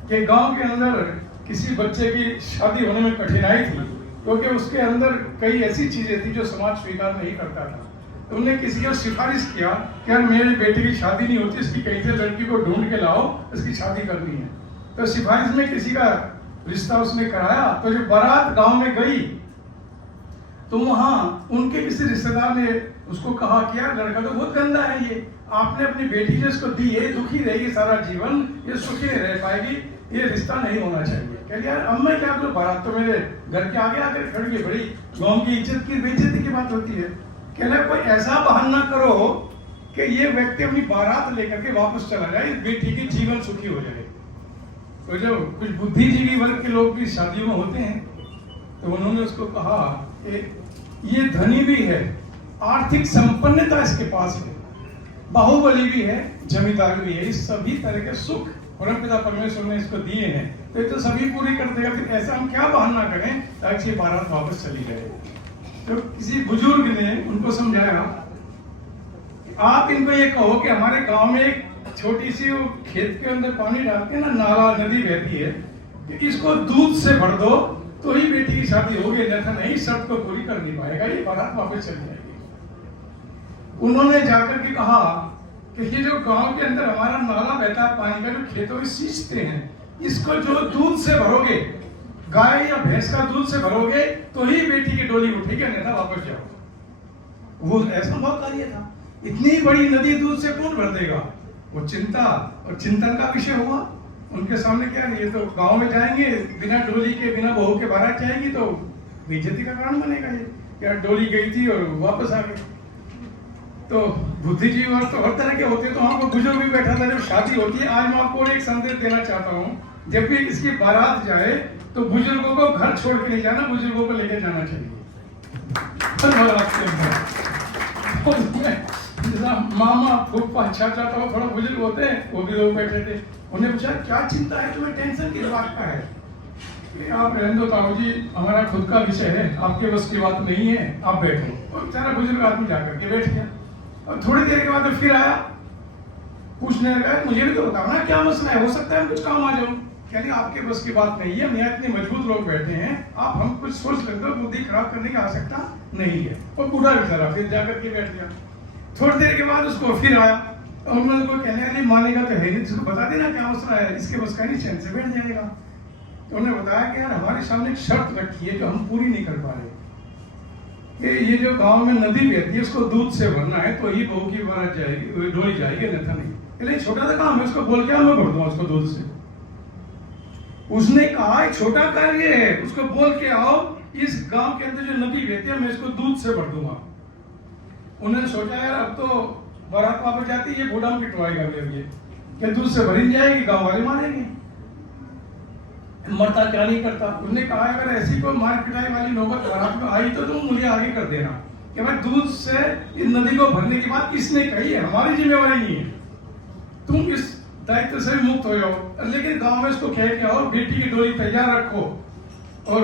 कि गाँव के अंदर किसी बच्चे की शादी होने में कठिनाई थी क्योंकि उसके अंदर कई ऐसी चीजें थी जो समाज स्वीकार नहीं करता था। तो उन्होंने किसी को सिफारिश किया कि यार मेरी बेटी की शादी नहीं होती, इसकी कहीं से लड़की को ढूंढ के लाओ, इसकी शादी करनी है। तो सिफारिश में किसी का रिश्ता उसने कराया। तो जब बारात गांव में गई तो वहां उनके किसी रिश्तेदार ने उसको कहा कि यार लड़का तो बहुत गंदा है, ये आपने अपनी बेटी जो इसको दी है दुखी रहेगी सारा जीवन, ये सुखी नहीं रह पाएगी, ये रिश्ता नहीं होना चाहिए। कह यार अब मैं क्या करूं, बारात तो मेरे घर के आगे आकर खड़ गई, बड़ी गांव की इज्जत की बेइज्जती की बात होती है। कहना कोई ऐसा बहाना करो कि ये व्यक्ति अपनी बारात लेकर के वापस चला जाए, इस बेटी की जीवन सुखी हो जाए। तो जब कुछ बुद्धिजीवी वर्ग के लोग भी शादियों में होते हैं तो उन्होंने उसको कहा कि ये धनी भी है, आर्थिक संपन्नता इसके पास है, बाहुबली भी है, जमींदार भी है, इस सभी तरह के सुख परमपिता परमेश्वर ने इसको दिए हैं, तो ये तो सभी पूरी कर देगा, फिर ऐसा हम क्या बहाना करें ताकि ये बारात वापस चली जाए। तो किसी बुजुर्ग ने उनको समझाया, आप इनको ये कहो कि हमारे गांव में एक छोटी सी वो खेत के अंदर पानी डालते हैं ना, नाला नदी बहती है, कि इसको दूध से भर दो तो ही बेटी की शादी होगी, नहीं शर्त को पूरी कर नहीं पाएगा, ये बारात वापस चली जाएगी। उन्होंने जाकर के कहा कि ये जो गांव के अंदर हमारा नाला बहता है पानी का, जो खेतों में सींचते हैं, इसको जो दूध से भरोगे, गाय या भैंस का दूध से भरोगे तो ही बेटी की डोली उठेगी, अन्यथा वापस जाओ। वो ऐसा बहुत कार्य था, इतनी बड़ी नदी दूध से कौन भर देगा? वो चिंता और चिंतन का विषय हुआ उनके सामने। क्या ये तो गांव में जाएंगे बिना डोली के, बिना बहू के बारात जाएगी तो बेइज्जती का कारण बनेगा, ये क्या डोली गई थी और वापस आ गई। तो बुद्धिजीवी और तो हर तरह के होते हैं। तो वहां पर बुजुर्ग भी बैठा था, जब शादी होती है, आज मैं आपको एक संदेश देना चाहता हूँ, जब भी इसकी बारात जाए तो बुजुर्गों को घर छोड़ के नहीं जाना, बुजुर्गों को लेकर जाना चाहिए। मामा फूफा चाचा तो थोड़ा बुजुर्ग होते हैं, वो भी लोग बैठे थे, उन्हें पूछा क्या चिंता है तुम्हें, टेंशन किस बात का है? आप रहने दो ताऊ जी, हमारा खुद का विषय है, आपके बस की बात नहीं है, आप बैठो। और बेचारा बुजुर्ग आदमी जाकर के बैठ गया। और थोड़ी देर के बाद फिर आया, पूछने लगा मुझे भी तो बताओ ना क्या मसला है, हो सकता है कुछ काम आ जाऊं। कहने आपके बस की बात नहीं है, हम यहाँ इतने मजबूत लोग बैठे हैं, आप हम कुछ सोच लेते हो, बुद्धि खराब करने की आवश्यकता नहीं है। और बूढ़ा बेचारा फिर जाकर के बैठ गया। थोड़ी देर के बाद उसको फिर आया और उन्होंने को कहने लगे मानेगा तो है नहीं, इसको बता देना क्या मसला है, इसके बस का नहीं, चैन से बैठ जाएगा। तो उन्होंने बताया कि यार हमारे सामने एक शर्त रखी है जो हम पूरी नहीं कर पा रहे, कि ये जो गांव में नदी बहती है उसको दूध से भरना है तो ही बहू की बारात जाएगी, डोली जाएगी, अन्यथा नहीं। लेकिन छोटा सा काम है, उसको बोल के मैं भर दूंगा उसको दूध से। उसने कहा छोटा कार्य है, उसको बोल के आओ इस गांव के अंदर जो नदी बहती है मैं इसको दूध से भर दूंगा। उन्होंने सोचा यार अब तो बारात वापस जाती है, ये बूढ़ा पिटवाएगा ये, क्या दूध से भरी जाएगी, गांव वाले मारेंगे, मरता क्या नहीं करता। उसने कहा अगर ऐसी कोई मार पिटाई वाली नौबत बारात में आई तो तुम मुझे आगे कर देना कि भाई दूध से इस नदी को भरने की बात किसने कही है, हमारी जिम्मेवारी नहीं है, तुम इस दायित्व से भी मुक्त हो जाओ। लेकिन गांव में इसको कह के आओ बेटी की डोली तैयार रखो और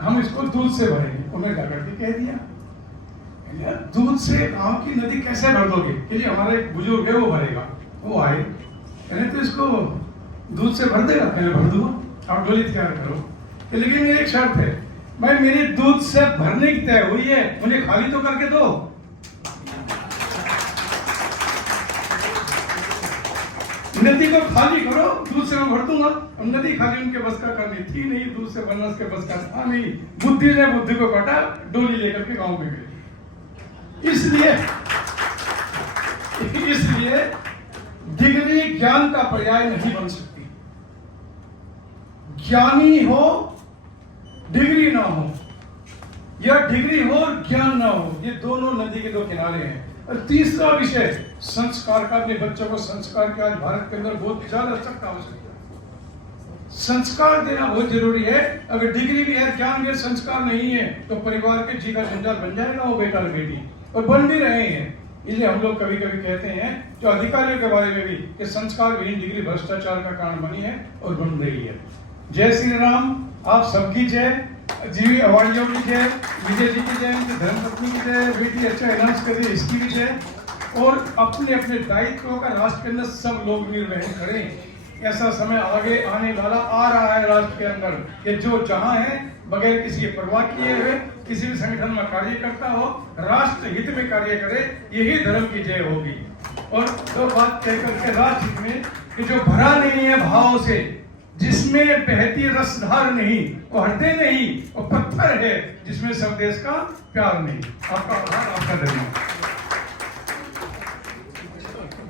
हम इसको दूध से भरेंगे। उन्होंने जाकर के कह दिया दूध से गांव की नदी कैसे भर दोगे, कि हमारा एक बुजुर्ग है वो भरेगा। वो आए कहने तो इसको दूध से भर देगा, कहने भर दूंगा, आप डोली तैयार करो। लेकिन मेरी एक शर्त है, भाई मेरी दूध से भरने की तय हुई है, मुझे खाली तो करके दो। नदी को खाली करो, दूध से मैं भर दूंगा। नदी खाली उनके बस का करनी थी नहीं, दूध से भरना उसके बस का था नहीं। बुद्धि ने बुद्धि को काटा, डोली लेकर के गांव में गई। इसलिए डिग्री ज्ञान का पर्याय नहीं बन सकती। ज्ञानी हो डिग्री ना हो, या डिग्री हो और ज्ञान ना हो, ये दोनों नदी के दो किनारे हैं। और तीसरा विषय संस्कार का, अपने बच्चों को संस्कार का। आज भारत के अंदर बहुत ज्यादा सख्त आवश्यकता है, संस्कार देना बहुत जरूरी है। अगर डिग्री भी है, ज्ञान भी है, संस्कार नहीं है तो परिवार के जीवन जंजाल बन जाएगा वो बेटा और बेटी, और बन भी रहे हैं। इसलिए हम लोग कभी कभी कहते हैं जो अधिकारियों के बारे में भी कि संस्कार विहीन डिग्री भ्रष्टाचार का कारण बनी है और बन रही है। जय श्री राम, आप सबकी जय, जीवी अवार्डियों की जय, विजय जी की जय, धर्मपत्नी की जय, बेटी अच्छा अनाउंस कर रही है इसकी भी जय। और अपने अपने दायित्वों का राष्ट्र के अंदर सब लोग निर्वहन करें। ऐसा समय आगे आने वाला आ रहा है राष्ट्र के अंदर कि जो जहां है बगैर किसी परवाह किए हुए किसी भी संगठन में कार्य करता हो, राष्ट्र हित में कार्य करे, यही धर्म की जय होगी। और दो बात कहकर के राष्ट्र हित में कि जो भरा नहीं है भाव से, जिसमें बहती रसधार नहीं, वो हृदय नहीं, वो पत्थर है जिसमें स्वदेश का प्यार नहीं। आपका आभार, आपका धन्यवाद।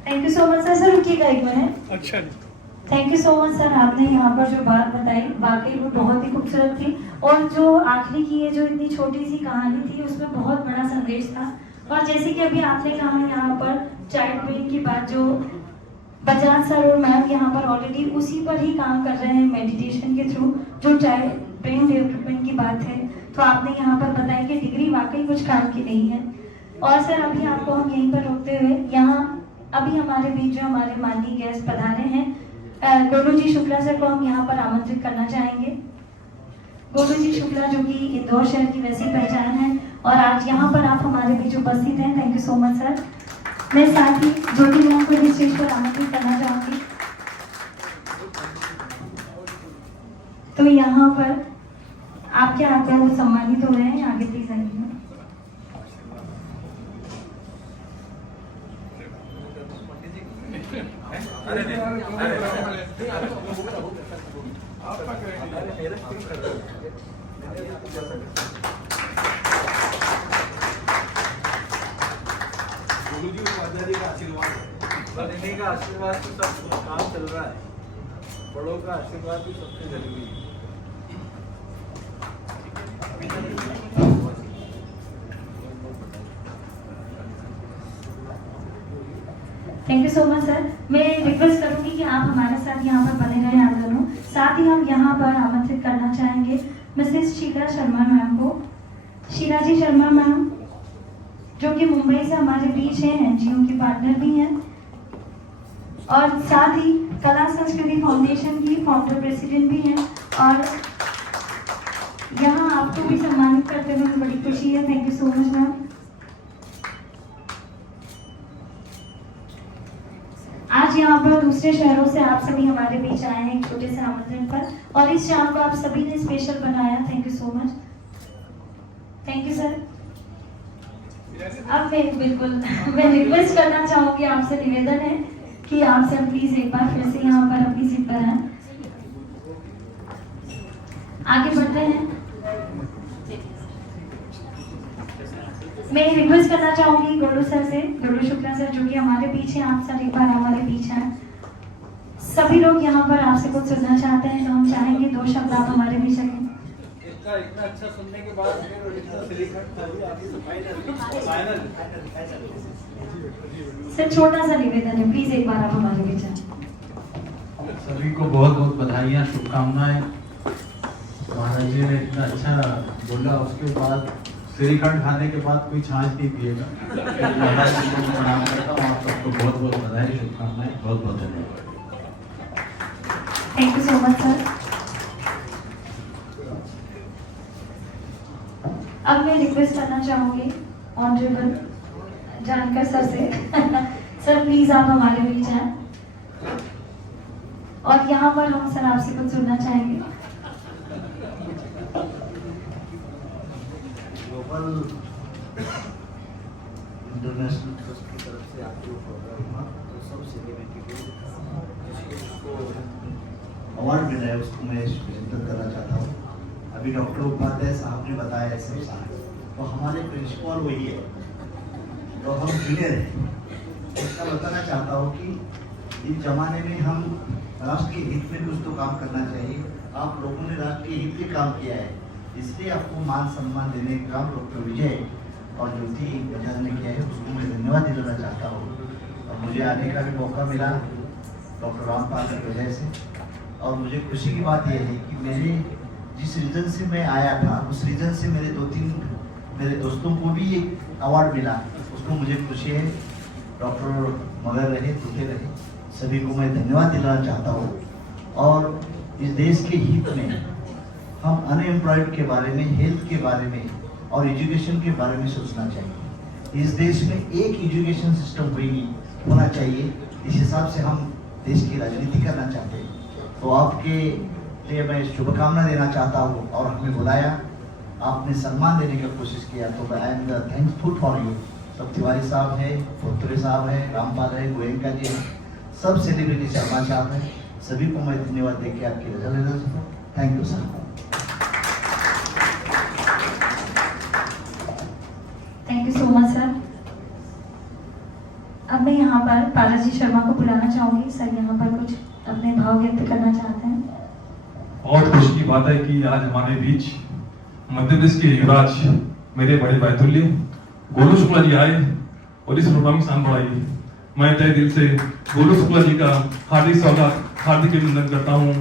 Thank you so much sir. Sir रुकिएगा एक मिनट। अच्छा, thank you so much sir, आपने यहाँ पर जो बात बताई वाकई वो बहुत ही खूबसूरत थी। और जो आखिरी की ये जो इतनी छोटी सी कहानी थी उसमें बहुत बड़ा संदेश था। और जैसे कि अभी आपने कहा यहाँ पर चाइल्ड ब्रेन की बात, जो बजाज सर और मैम यहाँ पर ऑलरेडी उसी पर ही काम कर रहे हैं मेडिटेशन के थ्रू, जो चाइल्ड ब्रेन डेवलपमेंट की बात है। तो आपने यहाँ पर बताया कि डिग्री वाकई कुछ काम की नहीं है। और सर अभी आपको हम यहीं पर रोकते हुए यहाँ अभी हमारे बीच जो हमारे माननीय गेस्ट पधारे हैं गोलू जी शुक्ला सर को हम यहाँ पर आमंत्रित करना चाहेंगे। गोलू जी शुक्ला जो कि इंदौर शहर की वैसी पहचान है और आज यहाँ पर आप हमारे बीच उपस्थित हैं, thank you so much sir. मैं साथ ही ज्योति मैम को भी स्टेज पर आमंत्रित करना चाहूंगी। तो यहाँ पर आपके हाथ में वो सम्मानित हो रहे हैं, आगे प्लीज आइए। गुरुजी उपाध्याय का आशीर्वाद है, बस इन्हीं का आशीर्वाद से सब काम चल रहा है। बड़ों का आशीर्वाद भी सबसे जरूरी है। Thank you so much sir. मैं रिक्वेस्ट करूंगी कि आप हमारे साथ यहाँ पर बने रहें आप दोनों। साथ ही हम यहाँ पर आमंत्रित करना चाहेंगे मिसेस शीला शर्मा मैम को। शीला जी शर्मा मैम जो कि मुंबई से हमारे बीच हैं, एनजीओ की पार्टनर भी हैं और साथ ही कला संस्कृति फाउंडेशन की फाउंडर प्रेसिडेंट भी हैं और यहाँ आपको भी सम्मानित करते हुए बड़ी खुशी है। Thank you so much ma'am. आज यहाँ पर दूसरे शहरों से आप सभी हमारे बीच आए हैं एक छोटे से आमंत्रण पर और इस शाम को आप सभी ने स्पेशल बनाया, thank you so much. Thank you sir. अब मैं रिक्वेस्ट करना चाहूंगी, आपसे निवेदन है कि आप सब प्लीज एक बार फिर से यहाँ पर अपनी सीट पर आए। आगे बढ़ते हैं। मैं रिक्वेस्ट करना चाहूंगी गोलू सर से, गोलू शुक्ला सर जो कि हमारे पीछे, आप सर एक बार हमारे पीछे हैं। सभी लोग यहाँ पर आपसे कुछ सुनना चाहते हैं तो हम चाहेंगे 2 शब्द आप हमारे बीच रखें। इतना अच्छा सुनने के बाद सर छोटा सा निवेदन है, प्लीज एक बार आप हमारे बीच आए। सभी को बहुत बहुत बधाइयाँ, शुभकामनाएं। महाराज जी ने इतना अच्छा बोला, उसके बाद श्रीखंड खाने के बाद कोई छाछ नहीं पिएगा। महाराज जी को प्रणाम करता हूँ, आप सबको बहुत बहुत बधाई, शुभकामनाएं, बहुत बहुत धन्यवाद। Thank you so much sir. अब मैं रिक्वेस्ट करना चाहूंगी ऑनरेबल जानकर सर से सर प्लीज आप हमारे बीच आए और यहाँ पर हम सर आपसे कुछ सुनना चाहेंगे। ग्लोबल इंटरनेशनल ट्रस्ट की तरफ से आपको प्रोग्राम हुआ तो सब सेलिब्रिटी को अवार्ड मिला है, उसको मैं प्रेजेंट करना चाहता हूँ। अभी डॉक्टर उपाध्याय साहब ने बताया है सब साहब, तो हमारे प्रिंसिपल वही है, तो हम जूनियर हैं। इसका बताना चाहता हूँ कि इस जमाने में हम राष्ट्र के हित में कुछ तो काम करना चाहिए। आप लोगों ने राष्ट्र के हित में काम किया है, इसलिए आपको मान सम्मान देने का काम डॉक्टर विजय और ज्योति बजाज ने किया है, उसको मैं धन्यवाद दिलाना चाहता हूँ। और मुझे आने का भी मौका मिला डॉक्टर रामपाल की वजह से, और मुझे खुशी की बात यह है कि मेरे जिस रीजन से मैं आया था उस रीजन से मेरे 2-3 मेरे दोस्तों को भी एक अवार्ड मिला, उसको मुझे खुशी है। डॉक्टर मगर रहे टूटे रहे, सभी को मैं धन्यवाद दिलाना चाहता हूँ। और इस देश के हित में हम अनएम्प्लॉयड के बारे में, हेल्थ के बारे में और एजुकेशन के बारे में सोचना चाहिए। इस देश में एक एजुकेशन सिस्टम होना चाहिए, इस हिसाब से हम देश की राजनीति करना चाहते हैं। तो आपके लिए मैं शुभकामना देना चाहता हूँ और हमें बुलाया, आपने सम्मान देने की कोशिश किया, तो I am thankful for you. सब तिवारी साहब है, फोत्रे साहब है, रामपाल है, गोयंका जी है, सब सेलिब्रिटी शर्मा साहब है, सभी को मैं धन्यवाद देके आपकी रजा लेना चाहता हूँ। Thank you sir. Thank you so much sir. अब मैं यहाँ पर बालाजी शर्मा को बुलाना चाहूंगी। सर यहाँ पर कुछ अपने भाव व्यक्त करना चाहते हैं। बहुत खुशी की बात है कि आज हमारे बीच मध्य प्रदेश के युवराज मेरे बड़े भाई तुल्य गोलू शुक्ला जी आए और इस प्रोग्राम की शान बढ़ाई। मैं तहे दिल से गोलू शुक्ला जी का हार्दिक स्वागत, हार्दिक अभिनंदन करता हूँ।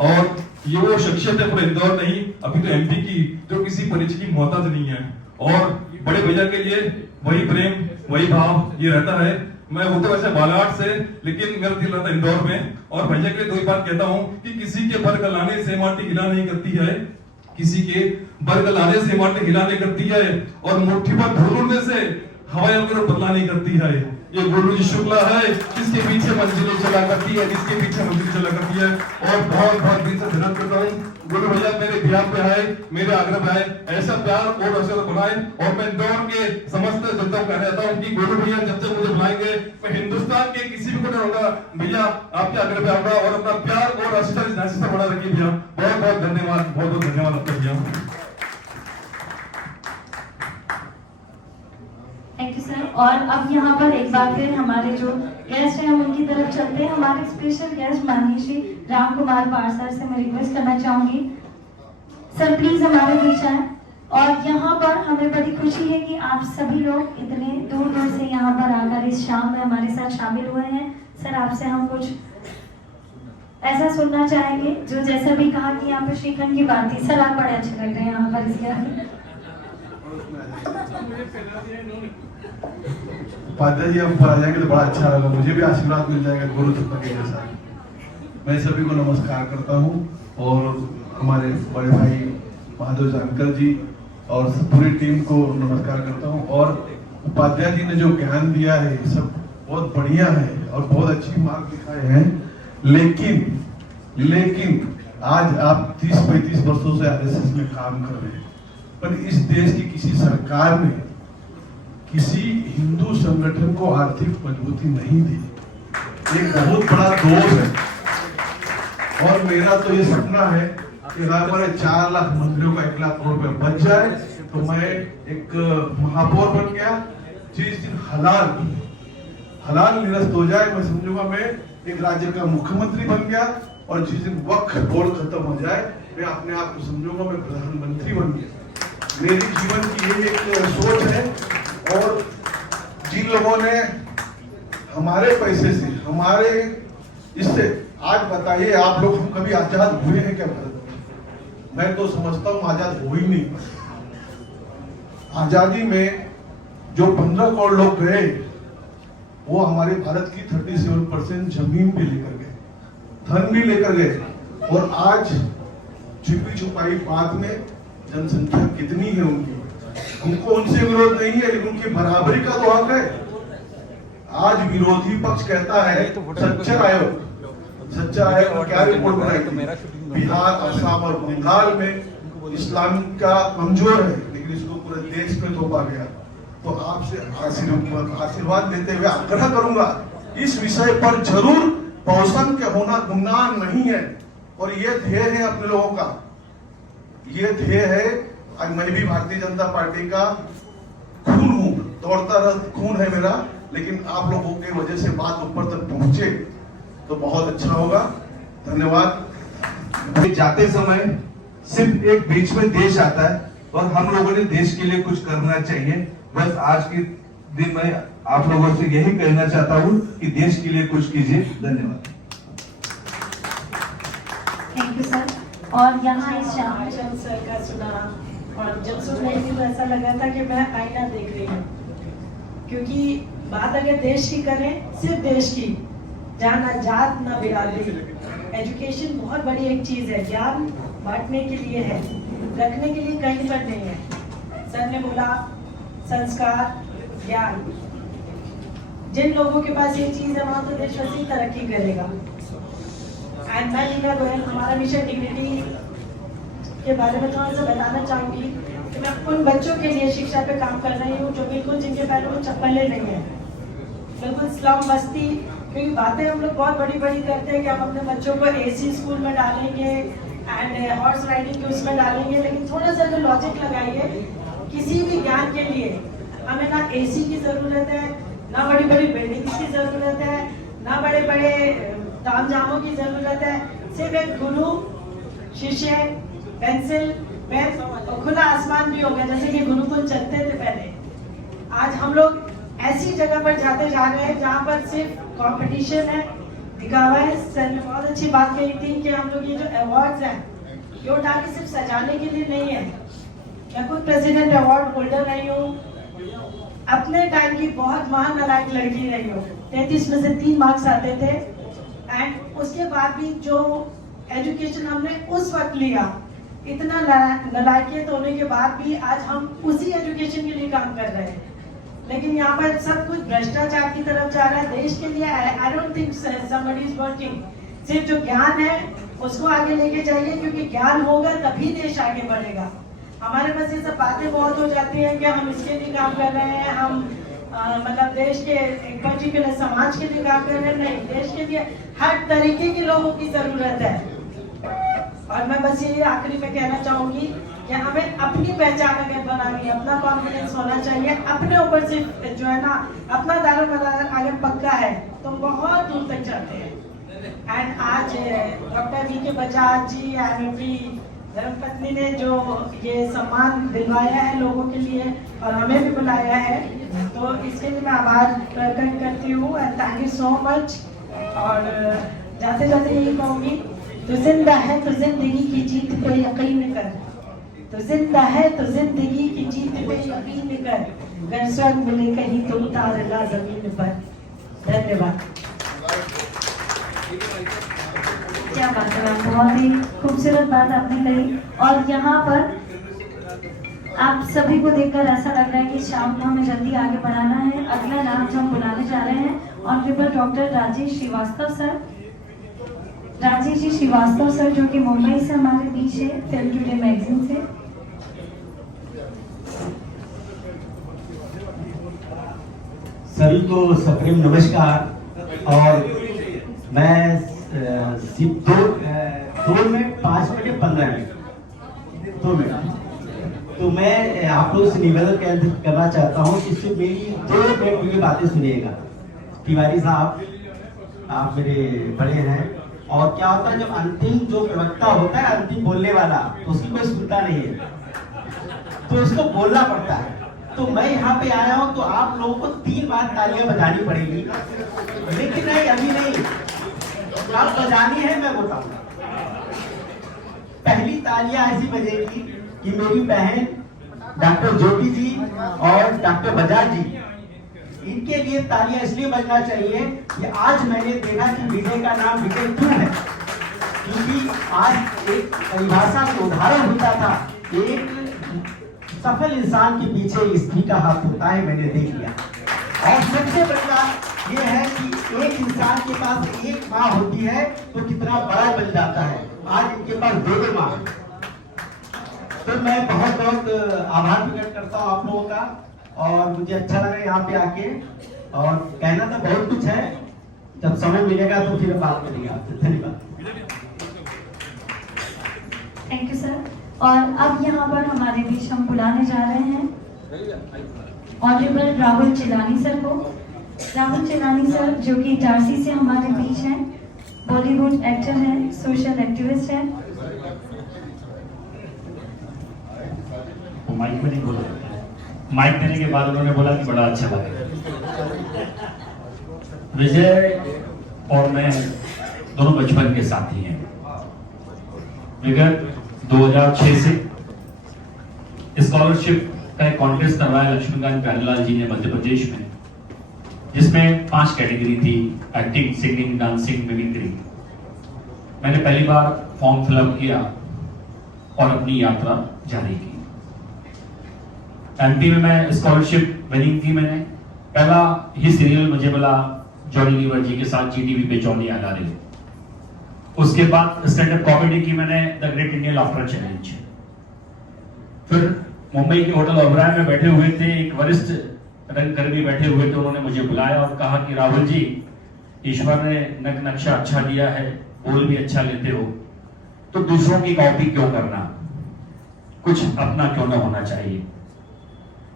और ये वो शख्सियत है पूरे इंदौर नहीं, अभी तो एमपी की, जो किसी परिचय की मोहताज नहीं है। और बड़े भैया के लिए वही प्रेम, वही भाव ये रहता है। मैं हूं तो वैसे बालाघाट से, लेकिन मेरा दिल रहता है इंदौर में। और भैया के लिए दो ही बात कहता हूँ कि किसी के बर गलाने से माटी हिला नहीं करती है, किसी के बर गलाने से माटी हिला नहीं करती है, और मुट्ठी पर धूल उड़ने से हवाएं अगर बदला नहीं करती है। ये गोलू जी शुक्ला है, जिसके पीछे मंजिलें चला करती है, जिसके पीछे मंजिलें चला करती है। और बहुत बहुत दिल से धन्यवाद करता हूँ। गोलू भैया मेरे बिहार पे आए, मेरे आग्रह पे आए, ऐसा प्यार और अवसर बनाए। और मैं इंदौर के समस्त जनता को कहना चाहता हूँ कि गोलू भैया जब तक मुझे बुलाएंगे, मैं हिंदुस्तान के किसी भी कोने होगा भैया आपके आग्रह पे आऊंगा। और अपना प्यार और आशीर्वाद बना रखिए भैया। बहुत बहुत धन्यवाद, बहुत बहुत धन्यवाद आपका भैया। Thank you sir. और अब यहाँ पर एक बार फिर हमारे जो गेस्ट हैं हम उनकी तरफ चलते हैं। हमारे स्पेशल गेस्ट माननीय श्री राम कुमार पार सर से मैं रिक्वेस्ट करना चाहूंगी, सर प्लीज हमारे बीच आए। और यहाँ पर हमें बड़ी खुशी है कि आप सभी लोग इतने दूर दूर से यहाँ पर आकर इस शाम में हमारे साथ शामिल हुए हैं। सर आपसे हम कुछ ऐसा सुनना चाहेंगे जो जैसा भी कहा कि यहाँ पर श्रीखंड की बात थी। सर आप बड़े अच्छे लग रहे हैं यहाँ पर इसके आगे। उपाध्याय जी हम ऊपर आ जाएंगे तो बड़ा अच्छा लगा, मुझे भी आशीर्वाद मिल जाएगा गोलू शुक्ला के जैसा। मैं सभी को नमस्कार करता हूँ और हमारे बड़े भाई महादेव जानकर जी और पूरी टीम को नमस्कार करता हूँ। और उपाध्याय जी ने जो ज्ञान दिया है ये सब बहुत बढ़िया है और बहुत अच्छी मार्क दिखाए हैं। लेकिन आज आप 30-35 वर्षों से आरएसएस में काम कर रहे हैं, पर इस देश की किसी सरकार ने किसी हिंदू संगठन को आर्थिक मजबूती नहीं दी। एक बहुत बड़ा दोष है। और मेरा तो ये सपना है कि अगर हमारे 4 लाख मंदिरों का 1 लाख करोड़ रुपया बच जाए तो मैं एक महापौर बन गया। जिस दिन हलाल निरस्त हो जाए मैं समझूंगा मैं एक राज्य का मुख्यमंत्री बन गया। और जिस दिन वक्फ बोर्ड खत्म हो जाए मैं अपने आप को समझूंगा मैं प्रधानमंत्री बन गया। मेरी जीवन की ये एक सोच है। और जिन लोगों ने हमारे पैसे से हमारे इससे आज बताइए आप लोग हम कभी आजाद हुए हैं क्या भारत में? मैं तो समझता हूं आजाद हो ही नहीं। आजादी में जो 15 करोड़ लोग गए वो हमारे भारत की 37% जमीन भी लेकर गए, धन भी लेकर गए। और आज छिपी छुपाई बात में जनसंख्या कितनी है उनकी, हमको उनसे विरोध नहीं है, लेकिन उनकी बराबरी का तो हक है। आज विरोधी पक्ष कहता है सच्चा आयोग क्या रिपोर्ट बनाई? बिहार, असम और बंगाल में इस्लाम का कमजोर है, लेकिन इसको पूरे देश में थोपा गया। तो आपसे आशीर्वाद देते हुए आग्रह करूंगा इस विषय पर जरूर पौषण के होना गुनाह नहीं है। और ये ध्येय है अपने लोगों का, ये ध्येय है। आज मैं भी भारतीय जनता पार्टी का खून हूं, दौड़ता खून है मेरा, लेकिन आप लोगों की वजह से बात ऊपर तक पहुंचे तो बहुत अच्छा होगा। धन्यवाद। जाते समय सिर्फ एक बीच में देश आता है और हम लोगों ने देश के लिए कुछ करना चाहिए। बस आज के दिन में आप लोगों से यही कहना चाहता हूँ कि देश के लिए कुछ कीजिए। धन्यवाद। Thank you sir. और यहाँ इस शाम भाषण सर का सुना और जब सुन रही थी तो ऐसा लगा था कि मैं आईना देख रही हूँ। क्योंकि बात अगर देश की करें, सिर्फ देश की, जहाँ ना जात ना बिरादरी, एजुकेशन बहुत बड़ी एक चीज है। ज्ञान बांटने के लिए है, रखने के लिए कहीं पर नहीं है। सर ने बोला संस्कार, ज्ञान, जिन लोगों के पास ये चीज है वहां तो देश वैसे तरक्की करेगा। एंड मैं लीना गोयल, हमारा मिशन डिग्निटी के बारे में थोड़ा सा बताना चाहूंगी कि मैं उन बच्चों के लिए शिक्षा पे काम कर रही हूँ जो बिल्कुल जिनके पैरों में चप्पलें नहीं है, बिल्कुल स्लम बस्ती। क्योंकि बातें हम लोग बहुत बड़ी बड़ी करते हैं कि हम अपने बच्चों को एसी स्कूल में डालेंगे एंड हॉर्स राइडिंग के उसमें डालेंगे, लेकिन थोड़ा सा अगर लॉजिक लगाइए, किसी भी ज्ञान के लिए हमें ना एसी की जरूरत है, ना बड़ी बड़ी बिल्डिंग्स की जरूरत है, ना बड़े बड़े तामझामों की जरूरत है। सिर्फ एक गुरु, शिष्य, पेंसिल, पेन और खुला आसमान भी होगा, जैसे कि गुरुकुल चलते थे पहले। आज हम लोग ऐसी जगह पर जाते जा रहे हैं जहाँ पर सिर्फ कंपटीशन है, दिखावा है। सर ने बहुत अच्छी बात कही थी कि हम लोग ये जो अवार्ड्स हैं ये उठा के सिर्फ सजाने के लिए नहीं है। मैं खुद प्रेसिडेंट अवार्ड होल्डर रही हूँ, अपने टाइम की बहुत महानालायक लड़की रही हूँ। 33 में से 3 मार्क्स आते थे एंड उसके बाद भी जो एजुकेशन हमने उस वक्त लिया, इतना नालायकियत होने के बाद भी आज हम उसी एजुकेशन के लिए काम कर रहे हैं। लेकिन यहाँ पर सब कुछ भ्रष्टाचार की तरफ जा रहा है। देश के लिए I don't think somebody is working। सिर्फ जो ज्ञान है उसको आगे लेके जाइए, क्योंकि ज्ञान होगा तभी देश आगे बढ़ेगा। हमारे पास ये सब बातें बहुत हो जाती हैं कि हम इसके लिए काम कर रहे हैं, हम मतलब देश के एक पर्टिकुलर समाज के लिए काम कर रहे हैं। नहीं, देश के लिए हर तरीके के लोगों की जरूरत है। और मैं बस ये आखिरी में कहना चाहूंगी कि हमें अपनी पहचान अगर बनानी है, अपना कॉन्फिडेंस होना चाहिए, अपने ऊपर से जो है ना अपना दारोमदार अगर पक्का है तो बहुत दूर तक जाते हैं। एंड आज डॉक्टर वी के बजाज जी MP धर्मपत्नी ने जो ये सम्मान दिलवाया है लोगों के लिए और हमें भी बुलाया है, तो इसके लिए मैं आभार प्रकट करती हूँ and thank you so much. और जाते जाते यही कहूँगी, तो जिंदा है तो जिंदगी की जीत पे यकीन कर, तो जिंदा है तो जिंदगी की जीत पे यकीन कर, अगर स्वर्ग मिले कहीं तो उतार ला जमीन पर। धन्यवाद। क्या बात है मैम, बहुत ही खूबसूरत बात आपने कही। और यहाँ पर आप सभी को देखकर ऐसा लग रहा है कि शाम को हमें जल्दी आगे बढ़ाना है। अगला नाम जो हम बुलाने जा रहे हैं honourable doctor Rajesh Srivastava sir. Rajesh ji Srivastava sir जो कि मुंबई से हमारे बीच है, फिल्म टुडे मैगजीन से। सभी को सप्रेम नमस्कार। और मैं सिर्फ 2 मिनट 5 मिनट 15 मिनट 2 मिनट तो मैं आप लोगों से निवेदन करना चाहता हूँ कि सिर्फ मेरी 2 मिनट की बातें सुनिएगा। तिवारी साहब, आप मेरे बड़े हैं, और क्या होता है जब अंतिम जो प्रवक्ता होता है, अंतिम बोलने वाला, तो उसकी कोई सुनता नहीं है, तो उसको बोलना पड़ता है। तो मैं यहाँ पे आया हूँ तो आप लोगों को 3 बार तालियां बजानी पड़ेगी, लेकिन नहीं, अभी नहीं, आप बजानी है, मैं बताऊँ। पहली तालियां ऐसी बजेगी कि मेरी बहन डॉक्टर ज्योति जी और डॉक्टर बजाज जी, इनके लिए तालियां इसलिए बजना चाहिए कि आज मैंने देखा कि विजय का नाम विजय क्यों है, क्योंकि आज एक परिभाषा में उदाहरण होता था, एक सफल इंसान के पीछे स्त्री का हाथ होता है, मैंने देख लिया। और सबसे बड़ी बात ये है कि एक इंसान के पास एक माँ होती है तो कितना बड़ा बन जाता है। आज इनके पास 2 माँ। तो मैं बहुत बहुत आभार प्रकट करता हूँ आप लोगों का, और मुझे अच्छा लगा यहाँ पे आके, और कहना तो बहुत कुछ है, जब समय मिलेगा तो फिर बात करेंगे आपसे। धन्यवाद। Thank you sir. और अब यहाँ पर हमारे बीच हम बुलाने जा रहे हैं ऑनरेबल राहुल चिलानी सर को। राहुल चिलानी सर जो कि इटारसी से हमारे बीच हैं, बॉलीवुड एक्टर हैं, सोशल एक्टिविस्ट हैं। माइक में नहीं बोला, माइक देने के बाद उन्होंने बोला कि बड़ा अच्छा लगा। विजय और मैं दोनों बचपन के साथी हैं। विगत 2006 से स्कॉलरशिप का एक कॉन्टेस्ट करवाया लक्ष्मीकांत प्यारेलाल जी ने मध्य प्रदेश में, जिसमें 5 कैटेगरी थी, एक्टिंग, सिंगिंग, डांसिंग, मिमिक्री। मैंने पहली बार फॉर्म फिलअप किया और अपनी यात्रा जारी की। MP में मैं स्कॉलरशिप विनिंग की। मैंने पहला ही सीरियल मुझे मिला जॉनी लीवर जी के साथ GTV पे जॉनी आ रही। उसके बाद स्टैंड अप कॉमेडी की मैंने the great Indian laughter challenge. फिर मुंबई के होटल ओबराय में बैठे हुए थे, एक वरिष्ठ रंगकर्मी बैठे हुए थे, उन्होंने मुझे बुलाया और कहा कि राहुल जी, ईश्वर ने नक्शा अच्छा दिया है, बोल भी अच्छा लेते हो, तो दूसरों की कॉपी क्यों करना, कुछ अपना क्यों ना होना चाहिए।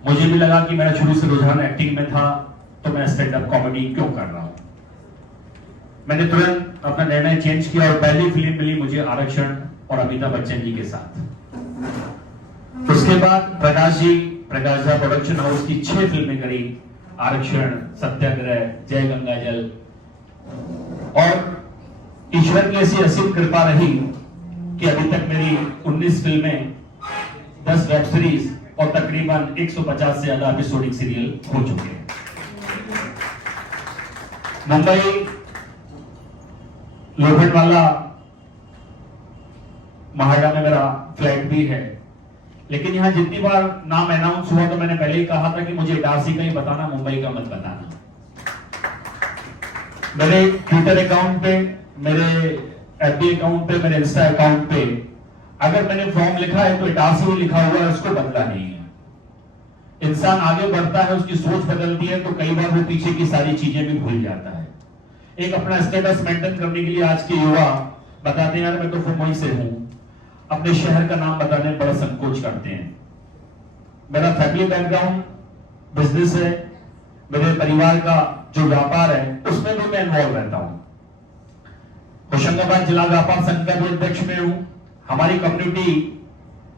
मुझे भी लगा कि मेरा शुरू से रुझान एक्टिंग में था, तो मैं स्टैंड अप कॉमेडी क्यों कर रहा हूं। मैंने तुरंत अपना निर्णय चेंज किया और पहली फिल्म मिली मुझे आरक्षण और अमिताभ बच्चन जी के साथ। उसके बाद प्रकाश जी प्रकाश झा प्रोडक्शन हाउस की 6 फिल्में करी, आरक्षण, सत्याग्रह, जय गंगा जल, और ईश्वर की ऐसी असीम कृपा रही कि अभी तक मेरी 19 फिल्में, 10 वेब सीरीज और तकरीबन 150 से ज्यादा एपिसोडिक सीरियल हो चुके हैं। मुंबई लोखंडवाला महाड़ा में मेरा फ्लैट भी है, लेकिन यहाँ जितनी बार नाम अनाउंस हुआ तो मैंने पहले ही कहा था कि मुझे इटारसी का ही बताना, मुंबई का मत बताना। मेरे ट्विटर अकाउंट पे, मेरे एफबी अकाउंट पे, मेरे इंस्टा अकाउंट पे अगर मैंने फॉर्म लिखा है तो इटारसी ही लिखा हुआ है, उसको बदला नहीं है। इंसान आगे बढ़ता है, उसकी सोच बदलती है तो कई बार वो पीछे की सारी चीजें भी भूल जाता है। एक अपना स्टेटस मेंटेन करने के लिए आज के युवा बताते हैं यार मैं तो मुंबई से हूं, अपने शहर का नाम बताने में बड़ा संकोच करते हैं। मेरा फैमिली बैकग्राउंड बिजनेस है, मेरे परिवार का जो व्यापार है उसमें भी मैं इन्वॉल्व रहता हूं। होशंगाबाद जिला व्यापार संघ का भी अध्यक्ष में हूं। हमारी कम्युनिटी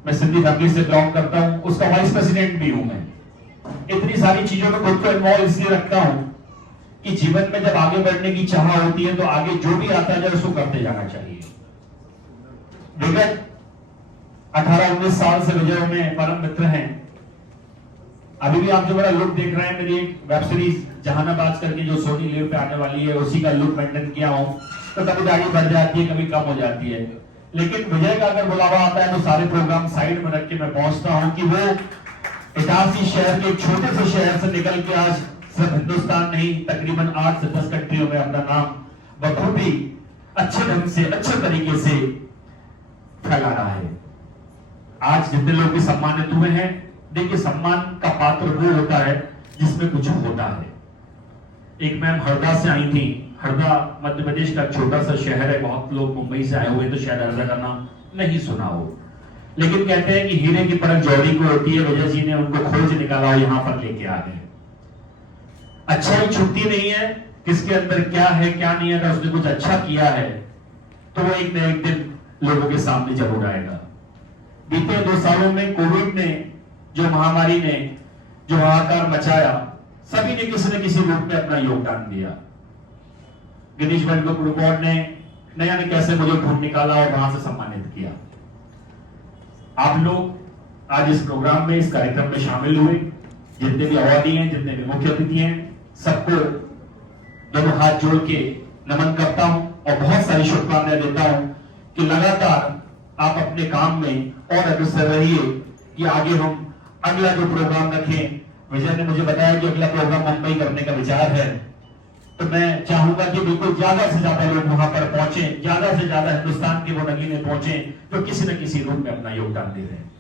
मैं सिंधी फैमिली से बिलोंग करता हूं, उसका वाइस प्रेसिडेंट भी हूं मैं। इतनी सारी चीजों में खुद को इन्वॉल्व इसलिए रखता हूं कि जीवन में जब आगे बढ़ने की चाह होती है तो आगे जो भी आता है उसको करते जाना चाहिए। विगत 18-19 साल से विजय में परम मित्र हैं। अभी भी आप जो मेरा लुक देख रहे हैं, मेरी एक वेब सीरीज जहानाबाद करके जो सोनी लिव पे आने वाली है उसी का लुक मेंटेन किया हूं, तो कभी दाढ़ी बढ़ जाती है, कभी कम हो जाती है, लेकिन विजय का अगर बुलावा आता है तो सारे प्रोग्राम साइड में रख के मैं पहुंचता हूं कि वो इटारसी शहर के एक छोटे से शहर से निकल के आज सिर्फ हिंदुस्तान नहीं तकरीबन 8 से 10 कंट्रियों में अपना नाम बखूबी अच्छे ढंग से, अच्छे तरीके से फैला रहा है। आज जितने लोग भी सम्मानित हुए हैं, देखिए सम्मान का पात्र वो होता है जिसमें कुछ होता है। एक मैम हरदा से आई थी। हरदा मध्य प्रदेश का छोटा सा शहर है, बहुत लोग मुंबई से आए हुए तो शायद हरदा का नाम नहीं सुना हो, लेकिन कहते हैं कि हीरे की परख जौहरी को होती है। विजय जी ने उनको खोज निकाला और यहाँ पर लेके आ गए। अच्छाई छुपती नहीं है, किसके अंदर क्या है क्या नहीं है, अगर उसने कुछ अच्छा किया है तो वो एक न एक दिन लोगों के सामने जरूर आएगा। बीते 2 सालों में कोविड ने, जो महामारी ने जो हाहाकार मचाया, सभी ने किसी न किसी रूप में अपना योगदान दिया। गिनीज वर्ल्ड बुक रिकॉर्ड ने नया ने कैसे मुझे ढूंढ निकाला और वहां से सम्मानित किया। आप लोग आज इस प्रोग्राम में, इस कार्यक्रम में शामिल हुए, जितने भी अवार्डी हैं, जितने भी मुख्य अतिथि हैं, सबको दोनों हाथ जोड़ के नमन करता हूं और बहुत सारी शुभकामनाएं देता हूं कि लगातार आप अपने काम में और अग्रसर रहिए कि आगे हम अगला जो प्रोग्राम रखें। विजय ने मुझे बताया कि अगला प्रोग्राम मुंबई करने का विचार है, तो मैं चाहूंगा कि बिल्कुल ज्यादा से ज्यादा लोग वहां पर पहुंचे, ज्यादा से ज्यादा हिंदुस्तान के वो नगीने पहुंचे जो किसी न किसी रूप में अपना योगदान दे रहे हैं।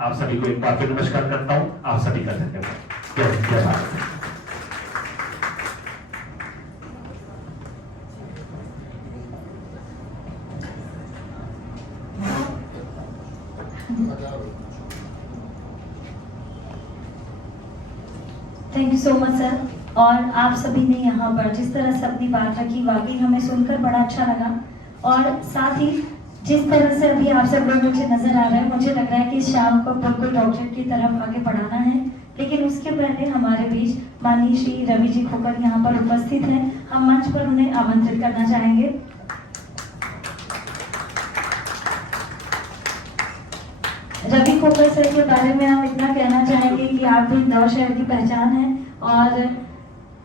आप सभी को एक बार फिर नमस्कार करता हूं। आप सभी का धन्यवाद। जय Bharat. Thank you so much sir. और आप सभी ने यहाँ पर जिस तरह से अपनी बात रखी, वाकई हमें सुनकर बड़ा अच्छा लगा। और साथ ही जिस तरह से अभी आप सब लोग मुझे नजर आ रहे हैं, मुझे लग रहा है कि इस शाम को बिल्कुल डॉक्टर की तरफ आगे बढ़ाना है। लेकिन उसके पहले हमारे बीच माननीय श्री रवि जी खोकर यहाँ पर उपस्थित हैं। हम मंच पर उन्हें आमंत्रित करना चाहेंगे। रवि खोकर सर के बारे में हम इतना कहना चाहेंगे कि आप भी इंदौर शहर की पहचान है और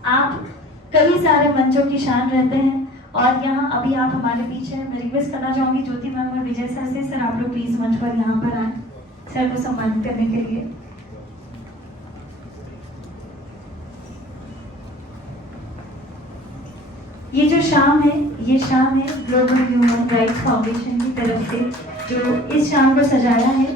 आप कई सारे मंचों की शान रहते हैं। और यहाँ अभी आप हमारे बीच हैं। मैं रिक्वेस्ट करना चाहूंगी ज्योति मैम और विजय सर से, सर आप लोग प्लीज मंच पर यहाँ पर आए सर को सम्मानित करने के लिए। ये जो शाम है, ये शाम है ग्लोबल ह्यूमन राइट्स फाउंडेशन की तरफ से जो इस शाम को सजाया है।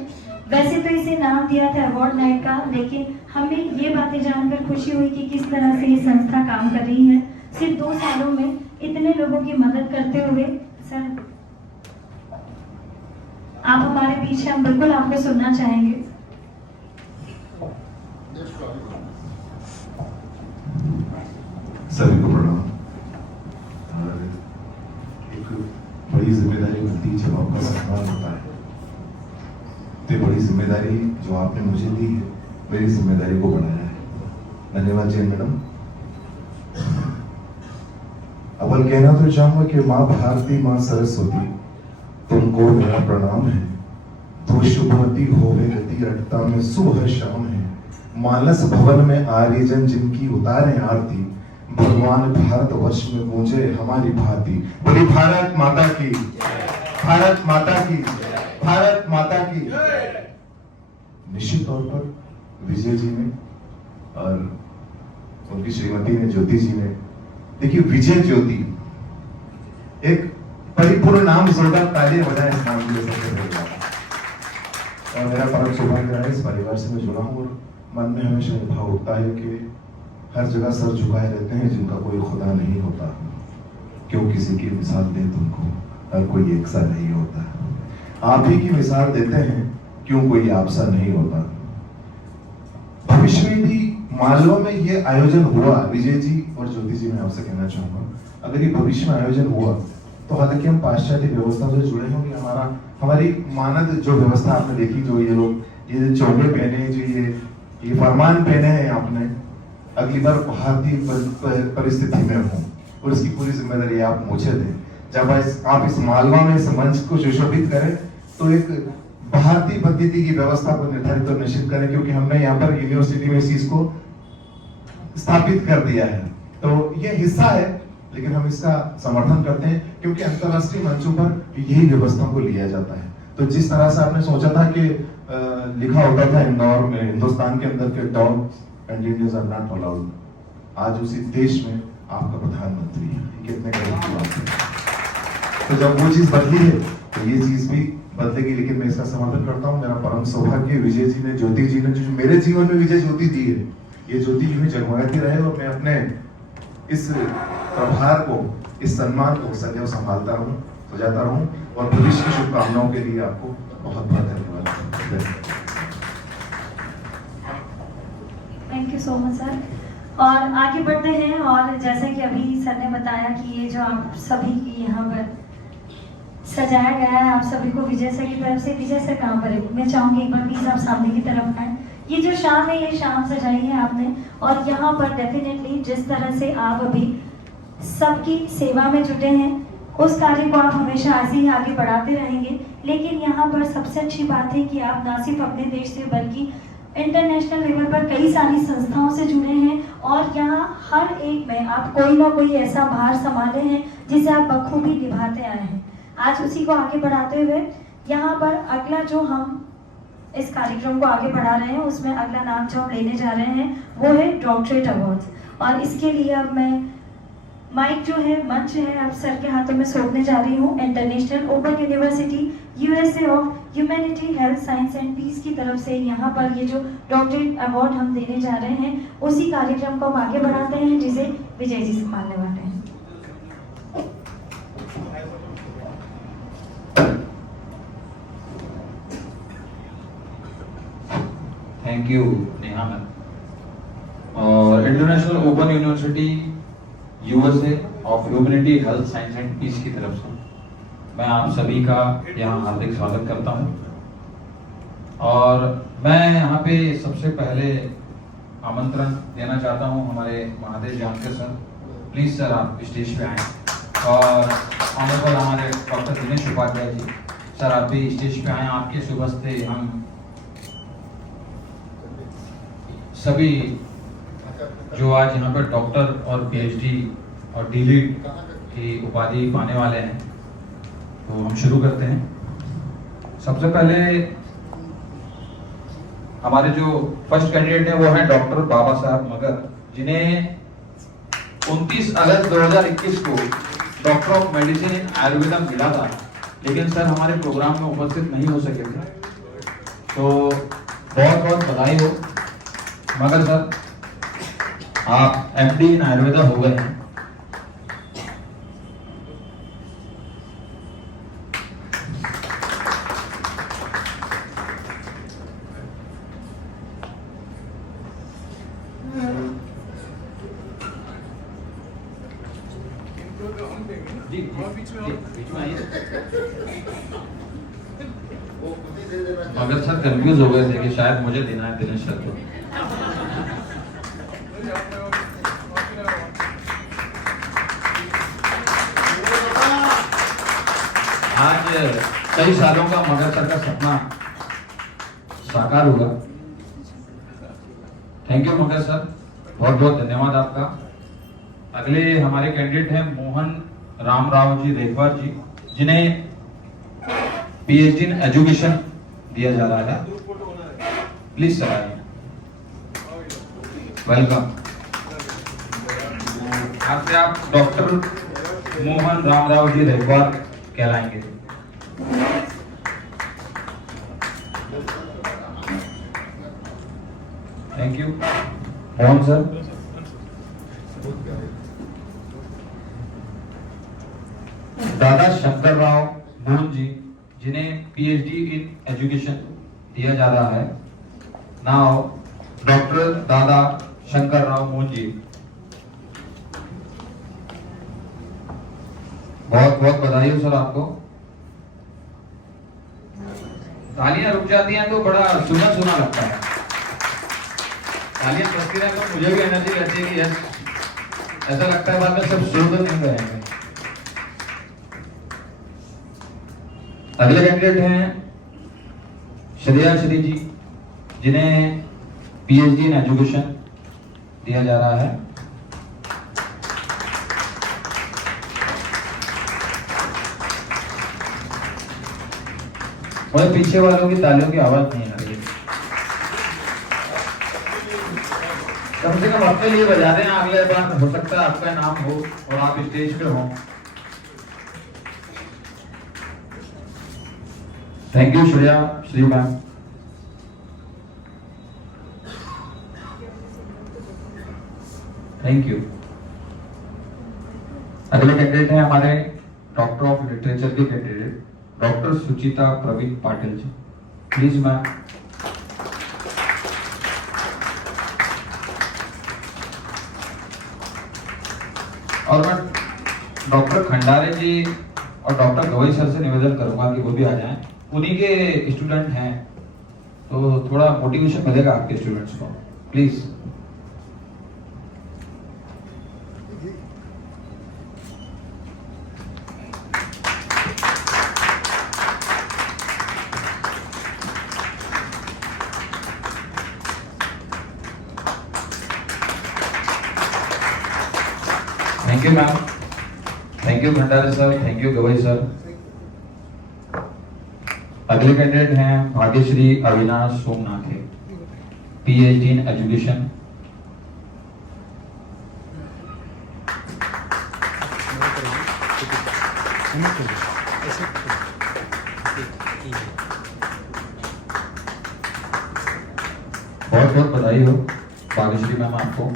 वैसे तो इसे नाम दिया था अवार्ड नाइट का, लेकिन हमें ये बातें जानकर खुशी हुई कि किस तरह से ये संस्था काम कर रही है। सिर्फ 2 सालों में इतने लोगों की मदद करते हुए। सर आप हमारे बीच हैं, हम बिल्कुल आपको सुनना चाहेंगे। सभी को प्रणाम। एक बड़ी जिम्मेदारी मिलती है जब आपका सम्मान होता है, तो बड़ी जिम्मेदारी जो आपने मुझे दी है मेरी जिम्मेदारी को बढ़ाया है। धन्यवाद जैन मैडम। अपन कहना तो चाहूंगा कि माँ भारती, माँ सरस्वती, तुमको मेरा प्रणाम है। तो शुभमती होवे गति अटता में सुबह शाम है। मानस भवन में आर्यजन जिनकी उतारे आरती, भगवान भारत वर्ष में गूंजे हमारी भांति। बोली भारत माता की, भारत माता की, भारत माता की। निश्चित तौर पर विजय जी ने और उनकी श्रीमती ने, ज्योति जी ने, देखिए विजय ज्योति एक परिपूर्ण नाम, जोरदार तालियां बजाएं इस नाम के लिए सबसे पहले। और मेरा परम सौभाग्य रहा है इस परिवार से मैं जुड़ा हूं और मन में हमेशा ये भाव उठता है कि हर जगह सर झुकाए रहते हैं जिनका कोई खुदा नहीं होता। क्यों किसी की मिसाल दे तुमको, हर कोई एक सा नहीं होता। आप ही की मिसाल देते हैं, क्यों कोई आपसा नहीं होता। भविष्य में भी मालवा में ये आयोजन हुआ, विजय जी और ज्योति जी मैं आपसे कहना चाहूंगा, अगर ये भविष्य में आयोजन हुआ तो हालांकि हम पाश्चात्य व्यवस्था से जुड़े होंगे। हमारी मानद जो व्यवस्था आपने देखी, जो ये लोग ये चोगे पहने, जो ये फरमान पहने हैं आपने, अगली बार भारतीय परिस्थिति में हो और इसकी पूरी जिम्मेदारी आप मुझे दें। जब आप इस मालवा में इस मंच को सुशोभित करें तो एक भारतीय पद्धति की व्यवस्था को निर्धारित और निश्चित करें, क्योंकि हमने यहाँ पर यूनिवर्सिटी में इस चीज को स्थापित कर दिया है। तो ये हिस्सा है, लेकिन हम इसका समर्थन करते हैं क्योंकि अंतरराष्ट्रीय मंचों पर यही व्यवस्था को लिया जाता है। तो जिस तरह से आपने सोचा था कि लिखा होता था इंदौर में, हिंदुस्तान के अंदर के dogs and Indians are not allowed, आज उसी देश में आपका प्रधानमंत्री है। कितने गर्व की बात है। तो जब वो चीज बदली है तो ये चीज भी बदलेगी, लेकिन मैं इसका समर्थन करता हूँ। मेरा परम सौभाग्य विजय जी ने, ज्योति जी ने, जो मेरे जीवन में विजय ज्योति दी है, ये ज्योति यूं ही जगमगाती रहे और मैं अपने इस प्रभार को, इस सम्मान को सदैव संभालता रहूं, सजाता रहूं और भविष्य की शुभकामनाओं के लिए आपको बहुत बहुत धन्यवाद। Thank you so much sir. और आगे बढ़ते हैं, और जैसे कि अभी सर ने बताया कि ये जो आप सभी की यहाँ पर सजाया गया है, आप सभी को विजय सर की तरफ से। विजय सर कहाँ पर है? मैं चाहूंगी एक बार प्लीज आप सामने की तरफ आए। ये जो शाम है, ये शाम सजाई है आपने, और यहाँ पर डेफिनेटली जिस तरह से आप अभी सबकी सेवा में जुटे हैं, उस कार्य को आप हमेशा ऐसे ही आगे बढ़ाते रहेंगे। लेकिन यहाँ पर सबसे अच्छी बात है कि आप ना सिर्फ अपने देश से बल्कि इंटरनेशनल लेवल पर कई सारी संस्थाओं से जुड़े हैं, और यहाँ हर एक में आप कोई ना कोई ऐसा भार संभाले हैं जिसे आप बखूबी निभाते आए हैं। आज उसी को आगे बढ़ाते हुए यहाँ पर अगला जो हम इस कार्यक्रम को आगे बढ़ा रहे हैं, उसमें अगला नाम जो हम लेने जा रहे हैं वो है डॉक्टरेट अवार्ड्स। और इसके लिए अब मैं माइक जो है, मंच है, आप सर के हाथों में सौंपने जा रही हूँ। International open university USA of humanity, health, science and peace की तरफ से यहाँ पर ये जो डॉक्टरेट अवार्ड हम देने जा रहे हैं, उसी कार्यक्रम को हम आगे बढ़ाते हैं जिसे विजय जी संभालने वाले हैं। Thank you Neha ma'am. और international open university USA of humanity, health, science and peace की तरफ से मैं आप सभी का यहाँ हार्दिक स्वागत करता हूँ। और मैं यहाँ पे सबसे पहले आमंत्रण देना चाहता हूँ हमारे Mahadev Jankar sir, please sir आप स्टेज पे आएँ। और ऑनरेबल हमारे डॉक्टर दिनेश उपाध्याय जी, सर आप भी स्टेज पे आएँ। आपके शुभ हस्ते हम सभी जो आज यहाँ पर डॉक्टर और पीएचडी और डीलिट की उपाधि पाने वाले हैं, तो हम शुरू करते हैं। सबसे पहले हमारे जो फर्स्ट कैंडिडेट हैं वो हैं डॉक्टर बाबा साहब मगर, जिन्हें 29 अगस्त 2021 को doctor of medicine in Ayurveda मिला था, लेकिन सर हमारे प्रोग्राम में उपस्थित नहीं हो सके थे। तो बहुत बहुत बधाई हो मगर सर, आप एमडी इन आयुर्वेदा हो गए हैं। जी, बीच में आइए। मगर सर कंफ्यूज हो गए थे कि शायद मुझे देना है दिनेश सर को। आज कई सालों का मगर सर का सपना साकार हुआ। थैंक यू मगर सर, बहुत बहुत धन्यवाद आपका। अगले हमारे कैंडिडेट हैं मोहन रामराव जी रेखवार जी, जिन्हें पीएचडी इन एजुकेशन दिया जा रहा है। प्लीज सर आइए, वेलकम। आपसे आप डॉक्टर मोहन रामराव जी रेखवार कहलाएंगे। Thank you Mohan sir. Dada Shankar Rao Mohan ji, जिन्हें पीएचडी इन एजुकेशन दिया जा रहा है। नाउ डॉक्टर दादा शंकर राव मोहन जी, बहुत बहुत बधाई हो सर आपको। तालियां रुक जाती हैं तो बड़ा सुना सुना लगता है, तालियां बजती रहे तो मुझे भी एनर्जी रहती है कि यस, ऐसा लगता है बाद में सब शुरू तो नहीं रहेंगे। अगले कैंडिडेट हैं श्रेया श्री जी, जिन्हें पीएचडी इन एजुकेशन दिया जा रहा है। और पीछे वालों की तालियों की आवाज नहीं आ रही है, कम से कम अपने लिए बजा दें। अगले बार हो सकता है आपका नाम हो और आप स्टेज पे हो। Thank you Shreya Shri ma'am. Thank you. अगले कैंडिडेट हैं हमारे डॉक्टर ऑफ लिटरेचर के candidate doctor Suchita Pravin Patil ji, please ma'am. और मैं डॉक्टर खंडारे जी और डॉक्टर गवई सर से निवेदन करूंगा कि वो भी आ जाएं, उन्हीं के स्टूडेंट हैं तो थोड़ा मोटिवेशन मिलेगा आपके स्टूडेंट्स को, please. Thank you ma'am, thank you Bhandare sir, thank you Gavai sir. अगले कैंडिडेट हैं Bhagyashree Avinash Somnath, PhD in education. बहुत बहुत बधाई हो भाग्यश्री मैम आपको।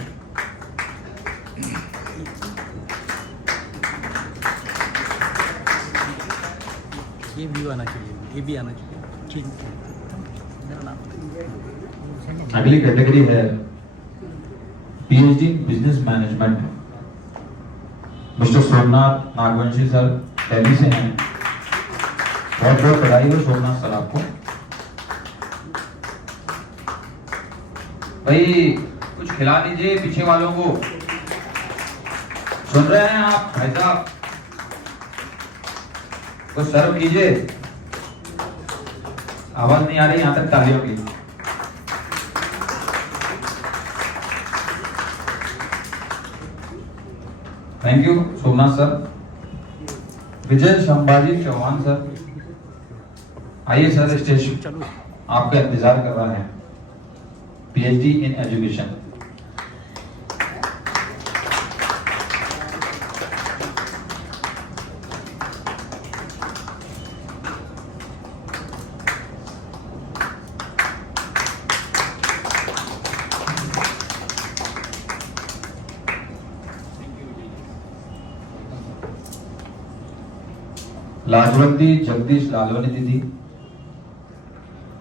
ये भी आना चाहिए, ये भी आना चाहिए। ठीक है, मेरा नाम। अगली कैटेगरी है पीएचडी इन business management. Mister Somnath Nagvanshi sir Delhi से हैं। बहुत बहुत बधाई हो सोमनाथ सर आपको। भाई कुछ खिला दीजिए पीछे वालों को। सुन रहे हैं आप भाई साहब, कुछ सर्व कीजिए। आवाज नहीं आ रही यहां तक तालियों की। Thank you Somnath sir. Vijay Sambhaji Chauhan sir, आइए सर स्टेज, आपका इंतजार कर रहा है। PhD in education. Lajwanti Jagdish Lalwani दीदी,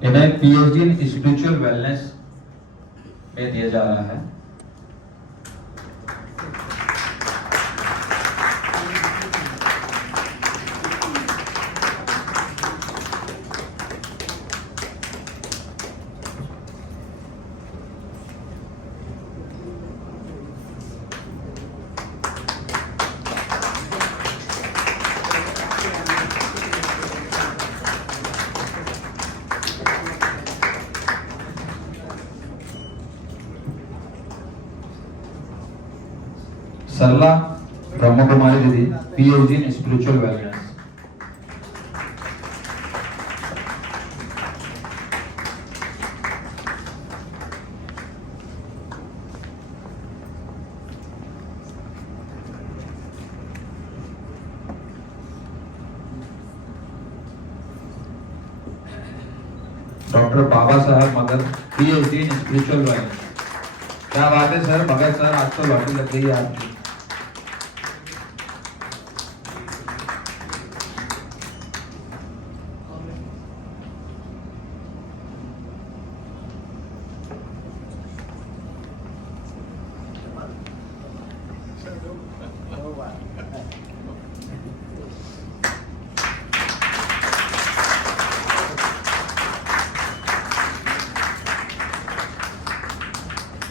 इन्हें पीएचडी इन स्पिरिचुअल वेलनेस में दिया जा रहा है। सरला ब्रह्म कुमारी दीदी, PhD in spiritual wellness. Doctor Baba Sahab Magar, PhD in spiritual wellness. क्या बात है सर, मगर सर आज तो लॉटरी लग गई है आपकी।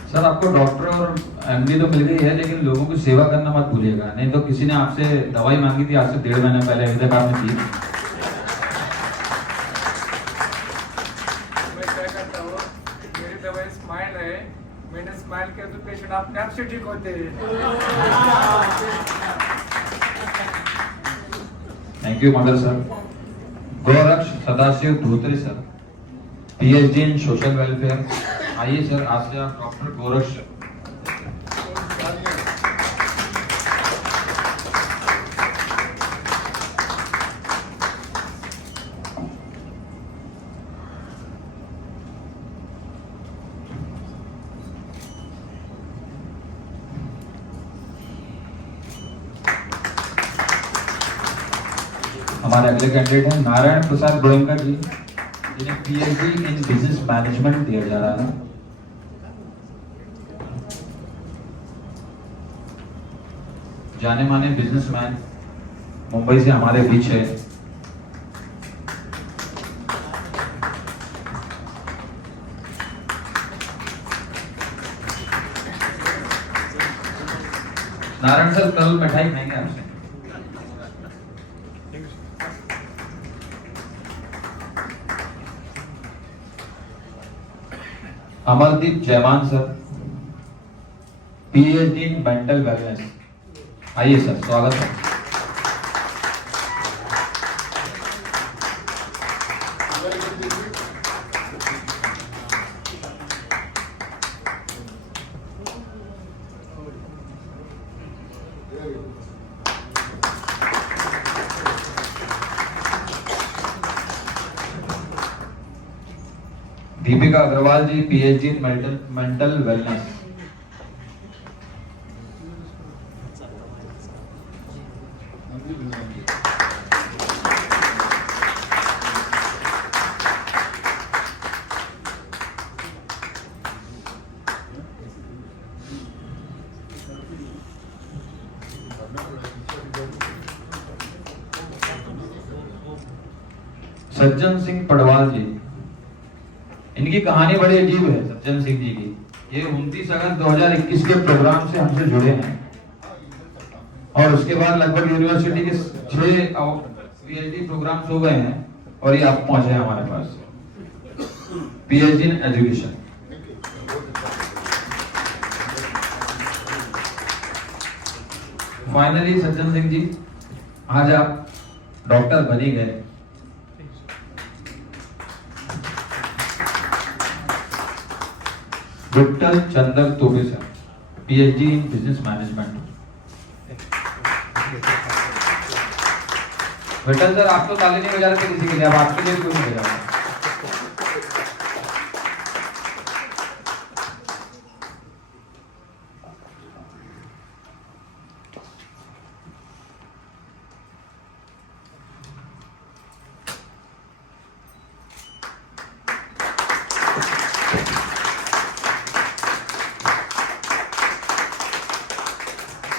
सर आपको डॉक्टर और MD तो मिल गई है, लेकिन लोगों की सेवा करना मत भूलिएगा, नहीं तो किसी ने आपसे दवाई मांगी थी आज से 1.5 महीने पहले, अभी तक आपने दी। मैं क्या करता हूँ, मेरी दवाई स्माइल है, मैंने स्माइल किया तो पेशेंट अपने आप से ठीक होते हैं। Thank you Magar sir. Gauraksh Sadashiv Dhotre sir, PhD in social welfare. आइए सर, आज से आप डॉक्टर गौरक्ष। हमारे अगले कैंडिडेट हैं नारायण प्रसाद गोयंका जी, जिन्हें PhD इन बिजनेस मैनेजमेंट दिया जा रहा है। जाने माने बिजनेसमैन, मुंबई से हमारे बीच है। नारायण सर कल मिठाई खाएंगे आपसे। Amardeep Jaiman sir, PhD in mental wellness. आइए सर, स्वागत है। Deepika Agarwal ji, PhD in mental wellness. Sajjan Singh Padwal जी, इनकी कहानी बड़ी अजीब है। सज्जन सिंह जी की, ये 29 अगस्त 2021 के प्रोग्राम से हमसे जुड़े हैं और उसके बाद लगभग यूनिवर्सिटी के 6 PhD प्रोग्राम्स हो गए हैं और ये आप पहुंचे हैं हमारे पास। PhD in education. Finally Sajjan Singh ji, आज आप डॉक्टर बन ही गए। Vithal Chander Tobe sir, PhD in business management. Vithal sir, आप तो ताली नहीं बजा रहे थे किसी के लिए, अब आपके लिए क्यों नहीं बजा रहे?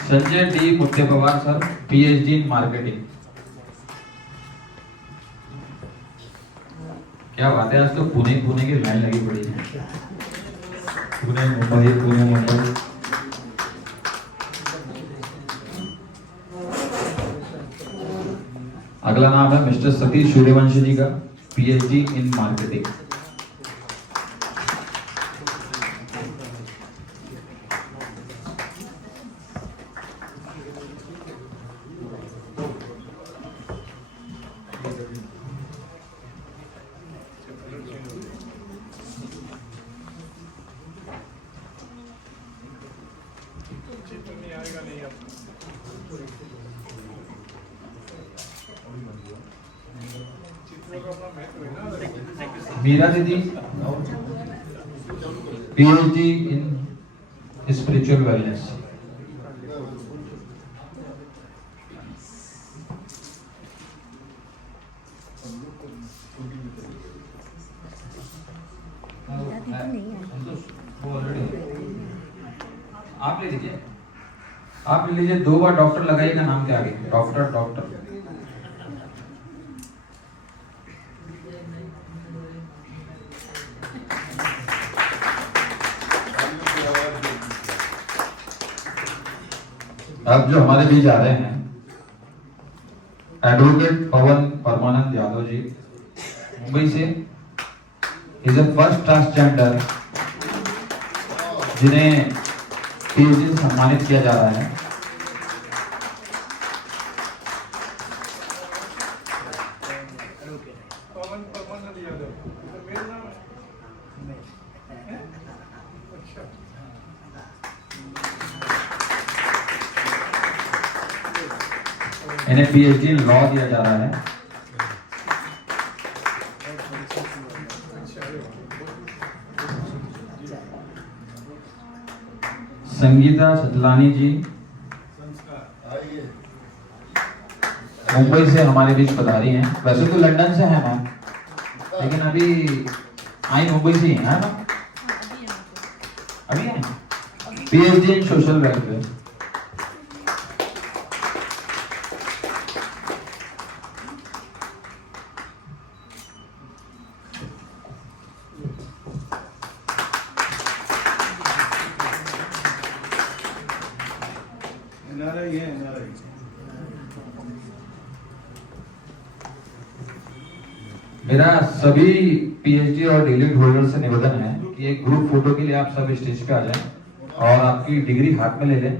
संजय डी मुद्दे Pawar sir, PhD in marketing. क्या बात है, आज तो पुणे की लाइन लगी पड़ी है। पुणे मुंबई। अगला नाम है मिस्टर सतीश सूर्यवंशी जी का, PhD इन मार्केटिंग। मीरा दीदी PhD in spiritual wellness. आप ले लीजिए, आप ले लीजिए। 2 बार डॉक्टर लगाइएगा नाम के आगे, डॉक्टर डॉक्टर। अब जो हमारे बीच आ रहे हैं एडवोकेट पवन परमानंद यादव जी मुंबई से, इज अ फर्स्ट ट्रांसजेंडर जिन्हें PhD से सम्मानित किया जा रहा है। पवन परमानंद यादव, मेरा नाम है? अच्छा। इन्हें PhD इन लॉ दिया जा रहा है। संगीता सतलानी जी मुंबई से हमारे बीच पधारी हैं। वैसे तो लंदन से है मैम, लेकिन अभी आई मुंबई से ही है ना, अभी है। PhD in social welfare. मेरा सभी PhD और डीलिट होल्डर से निवेदन है कि एक ग्रुप फोटो के लिए आप सब स्टेज पे आ जाएं और आपकी डिग्री हाथ में ले लें।